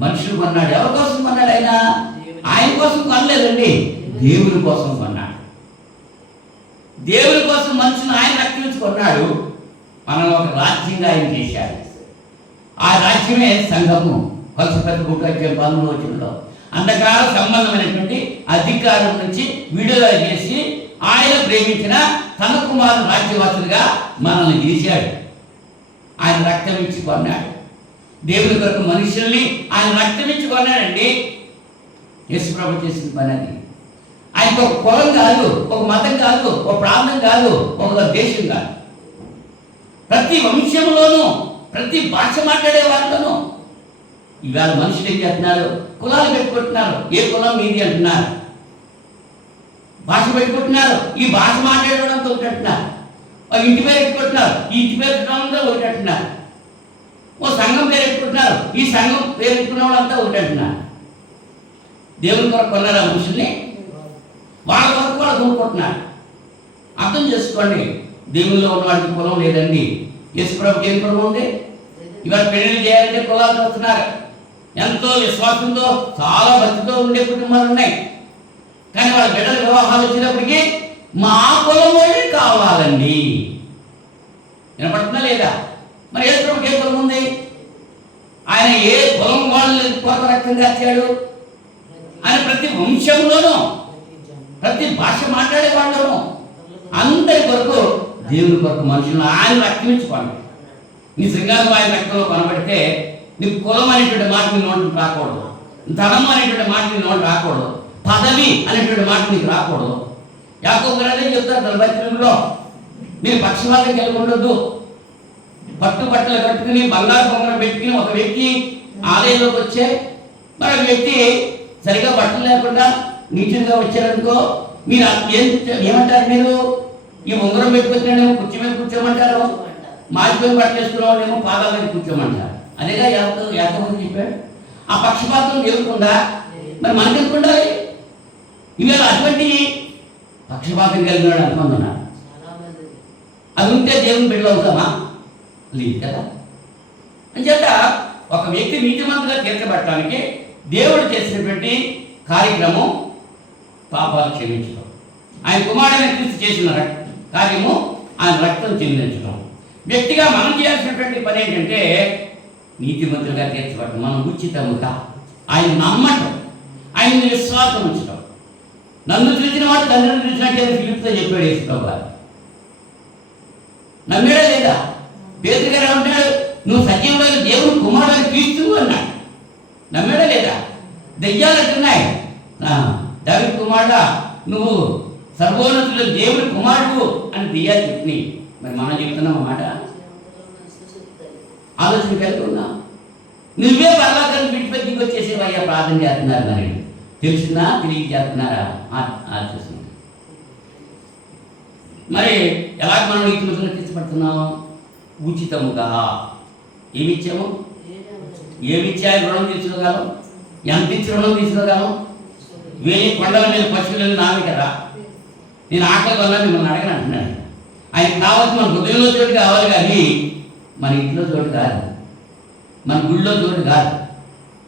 మనుషులు కొన్నాడు. ఎవరి కోసం కొన్నాడు ఆయన? ఆయన కోసం కొనలేదండి, దేవుని కోసం కొన్నాడు. దేవుని కోసం మనుషులు ఆయన రక్షించి కొన్నాడు. మనం ఒక రాజ్యంగా ఆయన చేశాడు. ఆ రాజ్యమే సంఘము. కొలస పెద్ద బుక్ 13వ వచనంలో అంధకార సంబంధమైనటువంటి అధికారం నుంచి విడుదల చేసి ఆయన ప్రేమించిన తన కుమారుడు రాజ్యవాసులుగా మనల్ని చేశాడు. ఆయన రక్తం ఇచ్చి కొన్నాడు. దేవుని కొరకు మనుషుల్ని ఆయన రక్తం ఇచ్చి కొన్నాడండి. యేసుప్రభు చేసిన పని అది. ఆయనకు ఒక కులం కాదు, ఒక మతం కాదు, ఒక ప్రాంతం కాదు, ఒక దేశం కాదు. ప్రతి వంశంలోనూ ప్రతి భాష మాట్లాడే వాళ్ళలోనూ ఇవాళ మనుషులు ఏం చేస్తున్నారు? కులాలు పెట్టుకుంటున్నారు. ఏ కులం మీది అంటున్నారు. భాష పెట్టుకుంటున్నారు. ఈ భాష మాట్లాడడంతో ఒకటి అంటున్నారు. ఇంటి పేరు పెట్టుకుంటున్నారు. ఈ ఇంటి పేరు పెట్టుకోవడంతో ఒకటి అంటున్నారు. ఓ సంఘం పేరు పెట్టుకుంటున్నారు. ఈ సంఘం పేరు పెట్టుకున్న వాళ్ళంతా ఒకటి అంటున్నారు. దేవుని కొరకు కొన్నారా మనుషుల్ని? వాళ్ళ కొరకు కూడా కొనుక్కుంటున్నారు. అర్థం చేసుకోండి, దేవుల్లో ఉన్న వాడికి కులం లేదండి. యేసుప్రభుకి ఏం కులం ఉంది? ఇవాళ పెళ్లి చేయాలంటే కులాలు చూస్తున్నారు. ఎంతో విశ్వాసంతో చాలా భక్తితో ఉండే కుటుంబాలు ఉన్నాయి. కానీ వాళ్ళ బిడ్డల వివాహాలు వచ్చినప్పటికీ మా కులం వాళ్ళే కావాలండి. వినపడుతుందా లేదా? మరి యేసుప్రభుకి ఏ కులం ఉంది? ఆయన ఏ కులం వాళ్ళని కొరకు రక్తం కాచాడు? ఆయన ప్రతి వంశంలోనూ ప్రతి భాష మాట్లాడే వాళ్ళను అందరి కొరకు దేవుని కొరకు మనుషులను ఆయన రక్షించుకోండి. నిజంగా ఆయన రక్తంలో కొనబడితే నీకు కులం అనేటువంటి మాట నీ నోటి రాకూడదు, ధనం అనేటువంటి మాట నీ నోటి రాకూడదు, పదవి అనేటువంటి మాట నీకు రాకూడదు. యాకోబు గారు చెప్తారు 43లో, మీరు పక్షవాతం కలిగి ఉండొద్దు. పట్టుబట్టలు కట్టుకుని బంగారు బొమ్మను పెట్టుకుని ఒక వ్యక్తి ఆలయంలోకి వచ్చే మరొక వ్యక్తి సరిగా బట్టలు లేకుండా నీచుగా వచ్చారనుకో, మీరు ఏమంటారు? మీరు ఈ ఉంగరం పెట్టుకొచ్చినాడేమో కుర్చీ మీద కూర్చోమంటారు, మారిపోయి బట్టలు వేసుకున్నాడేమో పాదాల మీద కూర్చోమంటారు. అదేగా యాకోబు చెప్పాడు. ఆ పక్షపాతం దేవుకుందా? మరి మనకెందుకు ఉండాలి? ఇవాళ అటువంటి పక్షపాతం కలిగిన వాడు ఎంతమంది ఉన్నారు? అది ఉంటే దేవుని బిడ్డలు అవుతామా? లేదు కదా. అంచేత ఒక వ్యక్తి నీతిమంతుగా తీర్చబడటానికి దేవుడు చేసినటువంటి కార్యక్రమం పాపాలు క్షమించడం. ఆయన కుమారుడైన క్రీస్తు చేసిన కార్యము ఆయన రక్తం చెందించడం. వ్యక్తిగా మనం చేయాల్సినటువంటి పని ఏంటంటే నీతిమంతులుగా తీర్చబడటం. మనం ఉచితముగా ఆయన నమ్మటం, ఆయన విశ్వాసం ఉంచడం. నన్ను చూసిన వాడు తండ్రిని చూసినట్టే ఫిలిప్తో చెప్పాడు యేసుప్రభు గారు. నమ్మాడా లేదా? పేతురు గారు అంటాడు, నువ్వు సత్యంలో దేవుని కుమారుడు క్రీస్తు అన్నాడు. నమ్మాడా లేదా? దెయ్యాలు అంటున్నాయి, దావీదు కుమారుడా నువ్వు సర్వోన్నతులు దేవుని కుమారుడు అని దెయ్యాలు చెప్పినాయి. మరి మనం చెప్తున్నాం అన్నమాట. ఆలోచన కలిగి ఉన్నావు. నువ్వే పరలోకాన్ని విడిచిపెట్టి దిగి వచ్చేసేవా అయ్యా ప్రార్థన చేస్తున్నారు మరి తెలిసినా తిరిగి చేస్తున్నారా ఆలోచిస్తుంది. మరి ఎలా మనం నీతిమంతులుగా తీర్చబడుతున్నాం? ఉచితముగా ఏమిచ్చాము? ఏమిచ్చా రుణం తీసుకోగలం? ఎంత ఇచ్చి రుణం తీసుకోగలం? 1000 కొండల మీద పశువులను నావి కదా. నేను ఆకలి వల్ల మిమ్మల్ని అడగని అంటున్నాను. ఆయన కావాల్సి మన హృదయంలో చోటు కావాలి కానీ మన ఇంట్లో చోటు కాదు, మన గుడిలో చోటు కాదు.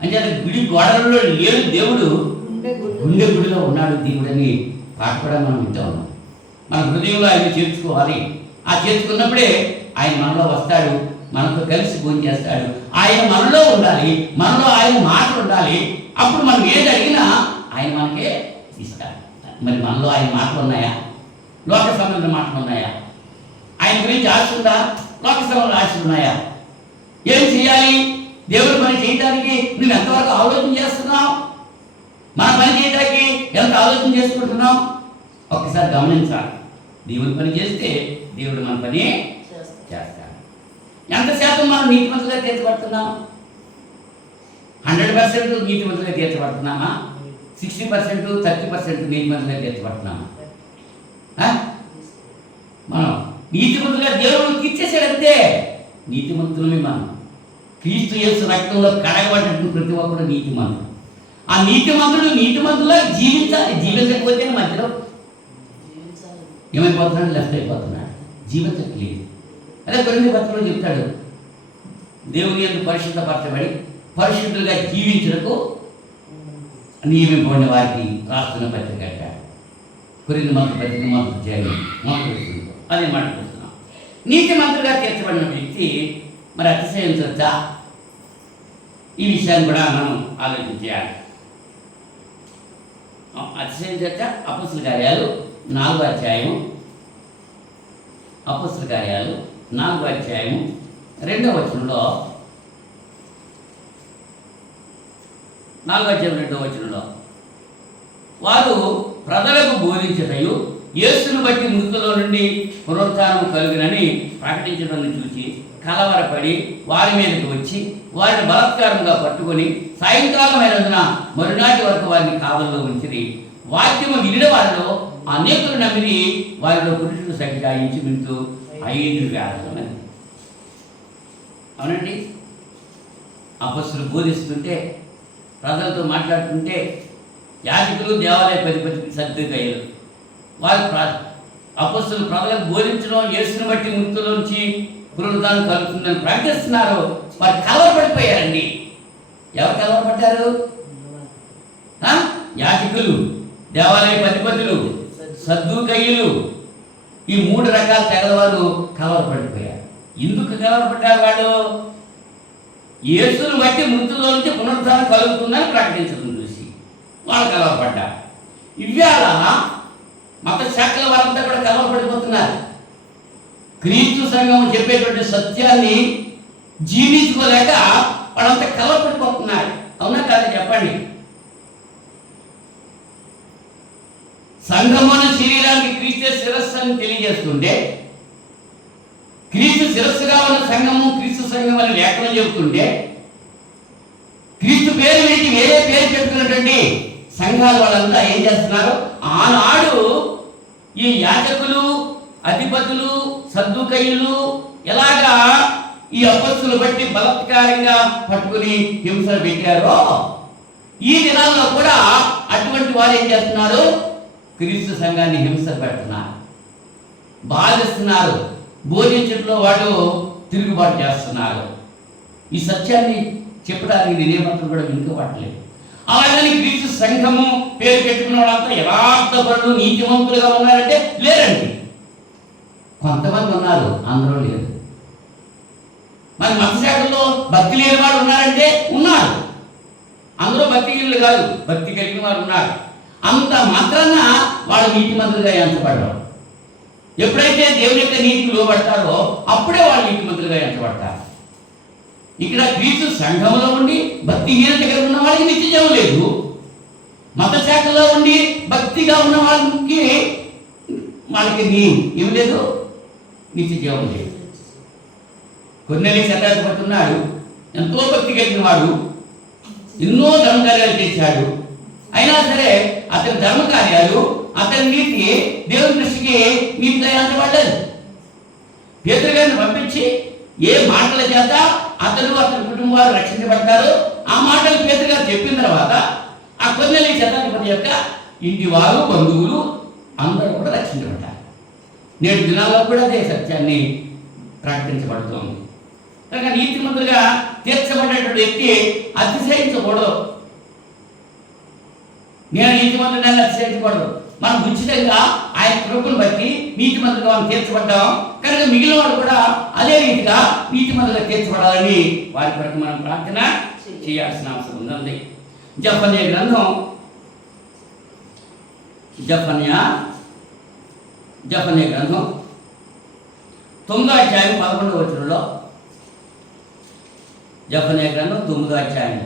అంటే గుడి గోడలలో లేడు దేవుడు, గుండె గుడిలో ఉన్నాడు దేవుడని పాట కూడా మనం వింటూ ఉన్నాం. మన హృదయంలో ఆయన చేర్చుకోవాలి. ఆ చేర్చుకున్నప్పుడే ఆయన మనలో వస్తాడు, మనతో కలిసి భోజనం చేస్తాడు. ఆయన మనలో ఉండాలి, మనలో ఆయన మాటలు ఉండాలి. అప్పుడు మనం ఏది అడిగినా ఆయన మనకే ఇస్తాడు. మరి మనలో ఆయన మాటలు ఉన్నాయా? లోక సంబంధ మాటలు ఉన్నాయా? ఆయన గురించి ఆశ ఉందా? లోక సంబంధ ఆశలు ఉన్నాయా? ఏం చేయాలి? దేవుడి పని చేయడానికి నువ్వు ఎంతవరకు ఆలోచన చేస్తున్నావు? మన పని చేయడానికి ఎంత ఆలోచన చేసుకుంటున్నావు? ఒక్కసారి గమనించాలి. దేవుడి పని చేస్తే దేవుడు మన పని చేస్తాడు. ఎంత శాతం మనం నీతిమంతులుగా తీర్చబడుతున్నాం? 100% నీతిమంతులుగా తీర్చబడుతున్నామా? 60%, 30% నీతిమంతులుగా తీర్చబడుతున్నామా? మనం నీతిమంతులుగా దేవుడు తీర్చేసాడంతే. నీతిమంతులమే మనం. క్రీస్తు యేసు రక్తంలో కడగబడినట్టు ప్రతి ఒక్కరు నీతిమంతుడు. ఆ నీతిమంతులా జీవించాలి. జీవించకపోతే మధ్యలో ఏమైపోతున్నాడు? లెఫ్ట్ అయిపోతున్నాడు, జీవించట్లేదు. అదే కొరింథీ పత్రికలో చెప్తాడు, దేవుని యందు పరిశుద్ధపరచబడి పరిశుద్ధులుగా జీవించుటకు నియమింపబడిన వారికి రాస్తున్న పత్రిక అంటాడు. కొరింథీ పత్రిక మొదటి అదే మాట్లాడుతున్నాం. నీతిమంతులుగా తీర్చబడిన వ్యక్తి మరి అతిశయించవచ్చా? ఈ విషయాన్ని కూడా మనం ఆలోచించాలి. అతిశయించవచ్చా? అపొస్తలుల కార్యాలు 4వ అధ్యాయం, అపొస్తలుల కార్యాలు 4వ అధ్యాయం 2వ వచనంలో, 4వ అధ్యాయం 2వ వచనంలో వారు ప్రజలకు బోధించటయు యేసును బట్టి మృతుల నుండి పునరుత్థానం కలుగునని ప్రకటించడం చూసి కలవరపడి వారి మీదకి వచ్చి వారిని బలాత్కారంగా పట్టుకొని సాయంకాలం అయినందున మరునాటి వరకు వారిని కావల్లో ఉంచిరి. వాక్యము వినిన వారిలో అనేకులు నమ్మిని, వారిలో పురుషుల సంఖ్య ఇంచుమించు 5,000 మంది. అవునండి. అపొస్తలులు బోధిస్తుంటే, ప్రజలతో మాట్లాడుతుంటే యాజకులు, దేవాలయ అధిపతులు, సద్దూకయ్యులు వారు అపొస్తలులు ప్రజలకు బోధించడం, యేసును బట్టి మృతుల్లోంచి పునరుత్థానం కలుగుతుందని ప్రకటిస్తున్నారు. వారు కలవరపడిపోయారండి. ఎవరు కలవరపడ్డారు? యాజకులు, దేవాలయ అధిపతులు, సద్దూకయ్యులు. ఈ 3 రకాల తెగల వారు కలవరపడిపోయారు. ఎందుకు కలవరపడ్డారు? వాళ్ళు యేసును బట్టి మృతుల్లో నుంచి పునరుత్థానం కలుగుతుందని ప్రకటించడం చూసి వాళ్ళు కలవరపడ్డారు. ఇవాళ మత శాఖల వారంతా కూడా కలవరపడిపోతున్నారు. క్రీస్తు సంఘం చెప్పేటువంటి సత్యాన్ని జీవించుకోలేక వాళ్ళంతా కలవరపడిపోతున్నారు. అవునా కాదా చెప్పండి? సంఘమును శరీరానికి క్రీస్తు శిరస్సు అని తెలియజేస్తుంటే, క్రీస్తు శిరస్సుగా ఉన్న సంఘము క్రీస్తు సంఘం అని లేఖనం చెబుతుంటే, క్రీస్తు పేరు వీటికి వేరే పేరు పెట్టుకున్నటువంటి సంఘాల వాళ్ళంతా ఏం చేస్తున్నారు? ఆనాడు ఈ యాజకులు, అధిపతులు, సద్దూకయ్యులు ఎలాగా ఈ అపొస్తలులు బట్టి బలాత్కారంగా పట్టుకుని హింసలు పెట్టారో, ఈ దినాల్లో కూడా అటువంటి వారు ఏం చేస్తున్నారు? క్రీస్తు సంఘాన్ని హింస పెడుతున్నారు, బాధిస్తున్నారు. బోధించడంలో వాడు తిరుగుబాటు చేస్తున్నారు. ఈ సత్యాన్ని చెప్పడానికి నేనేమాత్రం కూడా వెనుకబడలేదు. అలాగని క్రీస్తు సంఘము పేరు పెట్టుకున్న వాళ్ళంతా యథార్థపరులు, నీతివంతులుగా ఉన్నారంటే లేరండి. కొంతమంది ఉన్నారు, అందరూ లేరు. మరి మత శాఖల్లో భక్తి లేని వారు ఉన్నారంటే ఉన్నారు. అందరూ భక్తిహీనులు కాదు, భక్తి కలిగిన వారు ఉన్నారు. అంత మాత్రాన వాళ్ళు నీతిమంతులుగా ఎంచబడరు. ఎప్పుడైతే దేవుని యొక్క నీతికి లోబడతారో అప్పుడే వాళ్ళు నీతిమంతులుగా ఎంచబడతారు. ఇక్కడ క్రీస్తు సంఘంలో ఉండి భక్తిహీనత కలిగి ఉన్న వాళ్ళకి నిత్యజీవం లేదు. మత శాఖలో ఉండి భక్తిగా ఉన్న వాళ్ళకి ఏం లేదు, నిత్యజీవం లేదు. కొన్నేళ్ళ శతాధిపతి ఉన్నాడు, ఎంతో భక్తి కలిగిన వాడు, ఎన్నో ధర్మకార్యాలు చేశాడు. అయినా సరే అతని ధర్మకార్యాలు, అతని నీతి దేవుని దృష్టికి నీతిగా ఎంచబడలేదు. పేతురు గారిని పంపించి ఏ మాటల చేత అతను అతని కుటుంబం వారు రక్షించబడతారో ఆ మాటలు పేతురు గారు చెప్పిన తర్వాత ఆ కొన్నేళ్ళ శతాధిపతి యొక్క ఇంటి వారు, బంధువులు అందరూ కూడా రక్షించబడ్డారు. నేటి దినాల్లో కూడా అదే సత్యాన్ని ప్రకటించబడుతోంది. కనుక నీతిమంతులుగా తీర్చబడినటువంటి వ్యక్తి అతిశయించకూడదు. నేను నీతిమంతుడిని అతిశయించకూడదు. మనం ఉచితంగా ఆయన కృపను బట్టి నీతిమంతులుగా మనం తీర్చబడ్డాం కనుక మిగిలిన వాడు కూడా అదే రీతిగా నీతిమంతులుగా తీర్చబడాలని వారి కొరకు మనం ప్రార్థన చేయాల్సిన అవసరం ఉంది. జఫన్యా గ్రంథం జఫన్యా గ్రంథం 9వ అధ్యాయం 11వ వచనంలో, జఫన్యా గ్రంథం 9వ అధ్యాయం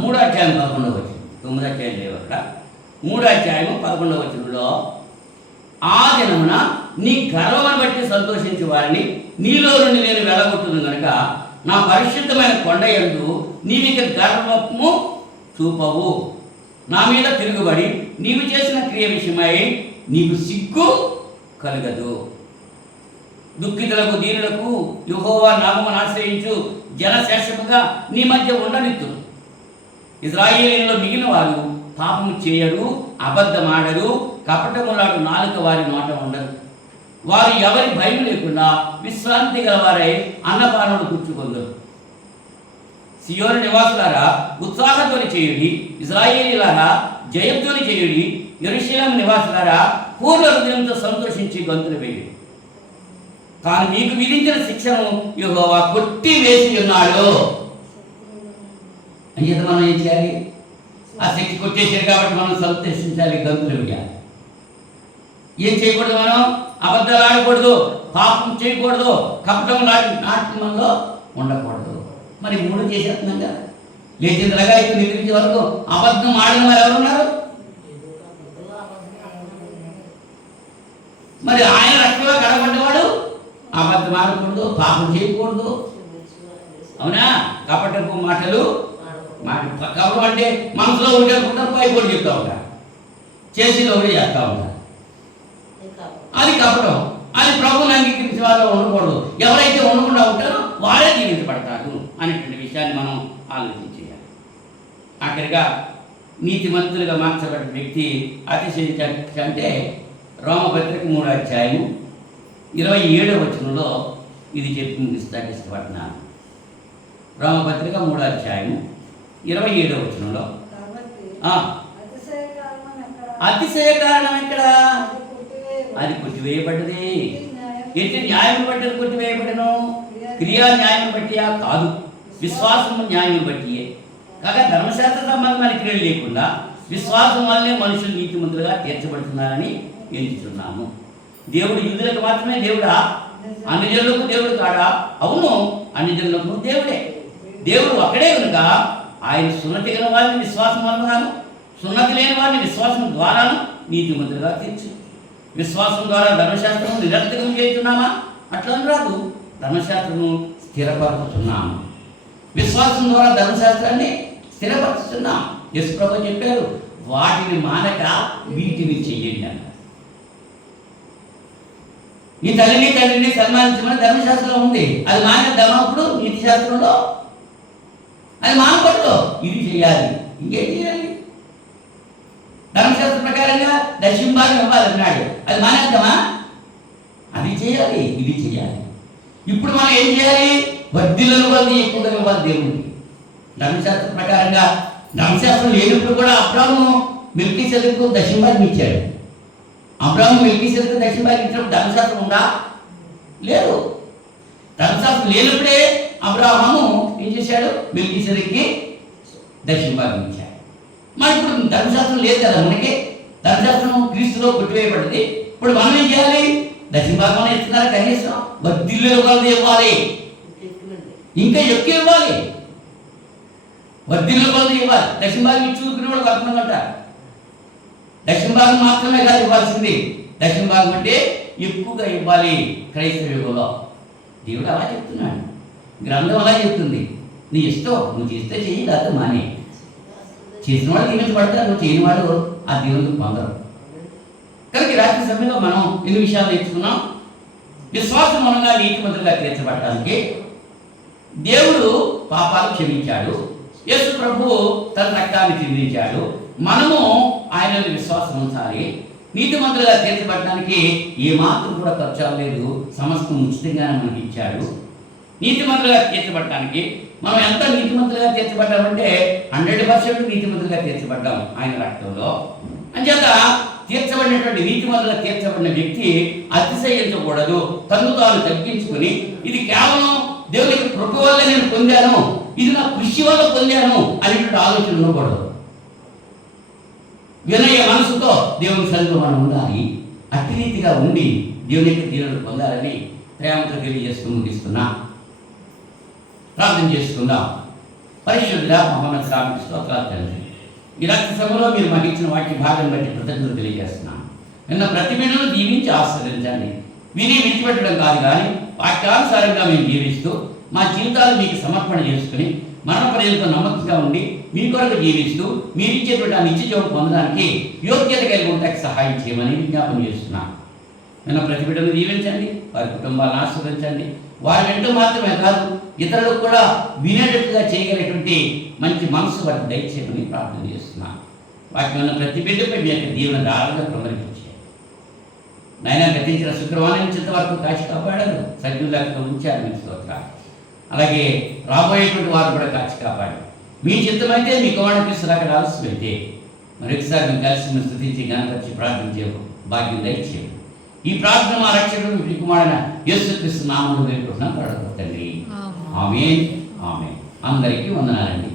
3వ అధ్యాయం 11వ వచనం, 9వ అధ్యాయం లేవు అక్కడ, 3వ అధ్యాయం 11వ వచనంలో, ఆ దినమున నీ గర్వమును బట్టి సంతోషించే వారిని నీలో నుండి నేను వెళ్ళగొట్టును గనుక నా పరిశుద్ధమైన కొండ యందు నీవిక గర్వము చూపవు. నా మీద తిరుగుబడి నీవు చేసిన క్రియ విషయమై నీకు సిగ్గు కలగదు. దుఃఖితులకు, దీనులకు యెహోవా నామమును ఆశ్రయించు జనశేషముగా నీ మధ్య ఉండనిత్తును. ఇశ్రాయేలీయులలో మిగిలిన వారు పాపము చేయరు, అబద్ధమాడరు, కపటములాడు నాలుక వారి నోట ఉండదు. వారు ఎవరి భయం లేకుండా విశ్రాంతి గలవారై అన్నపానములు కూర్చుకొందరు. సియోను నివాసులారా ఉత్సాహధ్వని చేయుడి, ఇశ్రాయేలీయులారా జయధ్వని చేయుడి, యెరూషలేము నివాసులారా పూర్ణ హృదయంతో సంతోషించి గంతులు వేయుడి. కానీ మీకు విధించిన శిక్షను యెహోవా కొట్టి వేసి ఉన్నాడు. అంచేత మనం ఏం చేయాలి? ఆ శిక్ష కొట్టేసారు కాబట్టి మనం సంతోషించాలి, గంతులు వేయాలి. ఏం చేయకూడదు? మనం అబద్ధాలు ఆడకూడదు, పాపం చేయకూడదు, కపటం నాట్యంలో ఉండకూడదు. మరి 3 చేసేస్తున్నాం కదా. లేచిందరగా ఇప్పుడు నిద్రించే వరకు అబద్ధం ఆడిన వారు ఎవరున్నారు? మరి ఆయన రక్తంలో కడగబడ్డవాడు అబద్ధం ఆడకూడదు, పాపం చేయకూడదు. అవునా? కపటపు మాటలు కపటం అంటే మనసులో ఒకటి అనుకుంటారు, పై కూడా చెప్తా ఉంటారు, చేసేది ఒకటి చేస్తూ ఉంటారు. అది కపటం. అది ప్రభువుని అంగీకరించే వాళ్ళు ఉండకూడదు. ఎవరైతే ఉండకుండా ఉంటారో వారే దీవించబడతారు అనేటువంటి విషయాన్ని మనం ఆలోచించేయాలి. ఆఖరిగా నీతిమంతులుగా మార్చబడిన వ్యక్తి అతిశయించంటే రోమపత్రిక 3వ అధ్యాయం 27వ వచనంలో ఇది చెప్పి ముగిస్తానికి ఇష్టపడుతున్నాను. రోమపత్రిక 3వ అధ్యాయం 27వ వచనంలో అతిశయ కారణం ఎక్కడ? అది కొట్టివేయబడ్డది. ఎట్టి న్యాయం బట్టి కొట్టివేయబడను? క్రియా న్యాయం బట్టియా? కాదు, విశ్వాసము న్యాయం బట్టియే. కాగా ధర్మశాస్త్ర సంబంధమైన క్రియలు లేకుండా విశ్వాసం వల్లే మనుషులు నీతిమంతులుగా తీర్చబడుతున్నారని ఎంచుతున్నాము. దేవుడు యూదులకు మాత్రమే దేవుడా? అన్ని జనులకు దేవుడు కాడా? అవును, అన్ని జనులకు దేవుడే. దేవుడు ఒక్కడే కనుక ఆయన సున్నతి గల వారిని విశ్వాసం వలనను, సున్నతి లేని వారిని విశ్వాసం ద్వారాను నీతిమంతులుగా తీర్చు. విశ్వాసం ద్వారా ధర్మశాస్త్రము నిరర్థకం చేస్తున్నామా? అట్లా రాదు. ధర్మశాస్త్రము స్థిరపరుచుతున్నాము. విశ్వాసం ద్వారా ధర్మశాస్త్రాన్ని స్థిరపరుచుతున్నాం. యేసు ప్రభువు చెప్పారు, వాటిని మానక వీటిని చెయ్యండి అన్నారు. నీ తల్లిని తండ్రిని సన్మానించమని ధర్మశాస్త్రంలో ఉంది. అది మానేద్దామప్పుడు నీతి శాస్త్రంలో అది మానకూడదు. ఇది చేయాలి, ఇంకేం చేయాలి? ధర్మశాస్త్ర ప్రకారంగా దశంభాగం ఇవ్వాలన్నాడు. అది మానేద్దామా? అది చేయాలి, ఇది చేయాలి. ఇప్పుడు మనం ఏం చేయాలి? వర్ధిల్లుల వల్ల ఎక్కువగా ఇవ్వాలి దేవుడికి. ధర్మశాస్త్ర ప్రకారంగా ధర్మశాస్త్రం లేనప్పుడు కూడా అబ్రాహాము మెల్కీసెదెకుకు దశంభాగం ఇచ్చాడు. అబ్రాహాము మెల్కీసెదెకుకు దశంభాగం ఇచ్చినప్పుడు ధర్మశాస్త్రం ఉందా? లేదు. ధర్మశాస్త్రం లేనప్పుడే అబ్రాహాము ఏం చేశాడు? మెల్కీసెదెకుకి దశంభాగం ఇచ్చాడు. మరి ఇప్పుడు ధర్మశాస్త్రం లేదు కదా మనకి. ధర్మశాస్త్రం క్రీస్తులో కొట్టివేయబడింది. ఇప్పుడు మనం ఏం చేయాలి? దశంభాగం ఇస్తున్నారు, కనీసం వర్ధిల్లుల కొలది ఇవ్వాలి, ఇంకా ఎక్కువ ఇవ్వాలి, వర్ధిల్లుల కొలది ఇవ్వాలి. దశంభాగం ఇచ్చి చూపిన వాళ్ళు కొంతమంది అంటారు. దశంభాగం మాత్రమే కాదు ఇవ్వాల్సింది. దశంభాగం అంటే ఎక్కువగా ఇవ్వాలి. క్రైస్తవ యుగంలో దేవుడు అలా చెప్తున్నాడు, గ్రంథం అలా చెప్తుంది. నీ ఇష్టం, నువ్వు చేస్తే చెయ్యి, లేకపోతే మానే. చేసిన వాళ్ళు దీవించబడతారు, నువ్వు చేయని వాళ్ళు ఆ దేవుని పొందరు. కనుక ఈ రాత్రి సమయంలో మనం ఎన్ని విషయాలు నేర్చుకున్నాం. విశ్వాసం మూలంగా నీతిమంతులుగా తీర్చబడటానికి దేవుడు పాపాలు క్షమించాడు, యేసు ప్రభువు తన రక్తాన్ని చిందించాడు. మనము ఆయన విశ్వాసం ఉంచాలి. నీతిమంతులుగా తీర్చబడటానికి ఏమాత్రం కూడా ఖర్చు అవ్వలేదు, సమస్తం ఉచితంగానే మనకి ఇచ్చాడు. నీతిమంతులుగా తీర్చబడటానికి మనం ఎంత నీతిమంతులుగా తీర్చబడ్డామంటే 100% నీతిమంతులుగా తీర్చబడ్డాం ఆయన రక్తంలో. అంచేత తీర్చబడినటువంటి నీతిమంతులుగా తీర్చబడిన వ్యక్తి అతిశయించకూడదు, తన్ను తాను తగ్గించుకుని ఇది కేవలం దేవుని కృప వల్ల నేను పొందాను, ఇది నా కృషి వల్ల పొందాను అనేటువంటి ఆలోచన ఉండకూడదు. వినయ మనసుతో దేవుని సన్నిధిలో మనం ఉండాలి. అట్టి రీతిగా ఉండి దేవుని యొక్క దీవెనలు పొందాలని ప్రేమతో తెలియజేస్తూ ముగిస్తున్నా. ప్రార్థన చేసుకుందాం. పరిశుద్ధుడా మహోన్నత రాముడి స్తోత్రాలు తండ్రి, ఈ రాత్రి సమయంలో మీరు మాకు ఇచ్చిన వాటి భాగం బట్టి కృతజ్ఞతలు తెలియజేస్తున్నాను. నిన్న ప్రతి బిడ్డను దీవించి ఆస్వాదించండి. విని విడిచిపెట్టడం కాదు, కానీ వాక్యానుసారంగా మేము జీవిస్తూ మా జీవితాలు మీకు సమర్పణ చేసుకుని మరణ పర్యంతం నమ్మకంగా ఉండి మీ కొరకు జీవిస్తూ మీరిచ్చేటువంటి ఆ నిత్య జీవం పొందడానికి యోగ్యత కలిగి ఉండటానికి సహాయం చేయమని విజ్ఞాపన చేస్తున్నాను. నిన్న ప్రతి బిడ్డను దీవించండి, వారి కుటుంబాలను ఆస్వాదించండి. వారి వెంట మాత్రమే కాదు, ఇతరులకు కూడా వినేటట్టుగా చేయగలిగినటువంటి మంచి మనసు వారికి దయచేయమని ప్రార్థన చేస్తున్నాను. వాటిని ఉన్న ప్రతి బిడ్డపై మీ యొక్క దీవెన దారులుగా ప్రమరించారు. నాయన గతించిన శుక్రవారం నుంచి ఇంతవరకు కాచి కాపాడారు, సజ్జులాగా ఉంచారు, మీ స్తోత్రాలు. అలాగే రాబోయేటువంటి వారు కూడా కాచి కాపాడు. మీ చిత్తమైతే మీ కుమారుడు తీసుకురాక ఆలస్యమైతే మరొకసారి మేము కలిసి మేము స్తుతించి గణపరిచి ప్రార్థించే భాగ్యం దయచేయండి. ఈ ప్రార్థన మా రక్షకుడు మీ కుమారుడైన యేసుక్రీస్తు నామములో వేడుకుంటున్నాం, తండ్రి. ఆమేన్. ఆమేన్. అందరికీ వందనాలండి.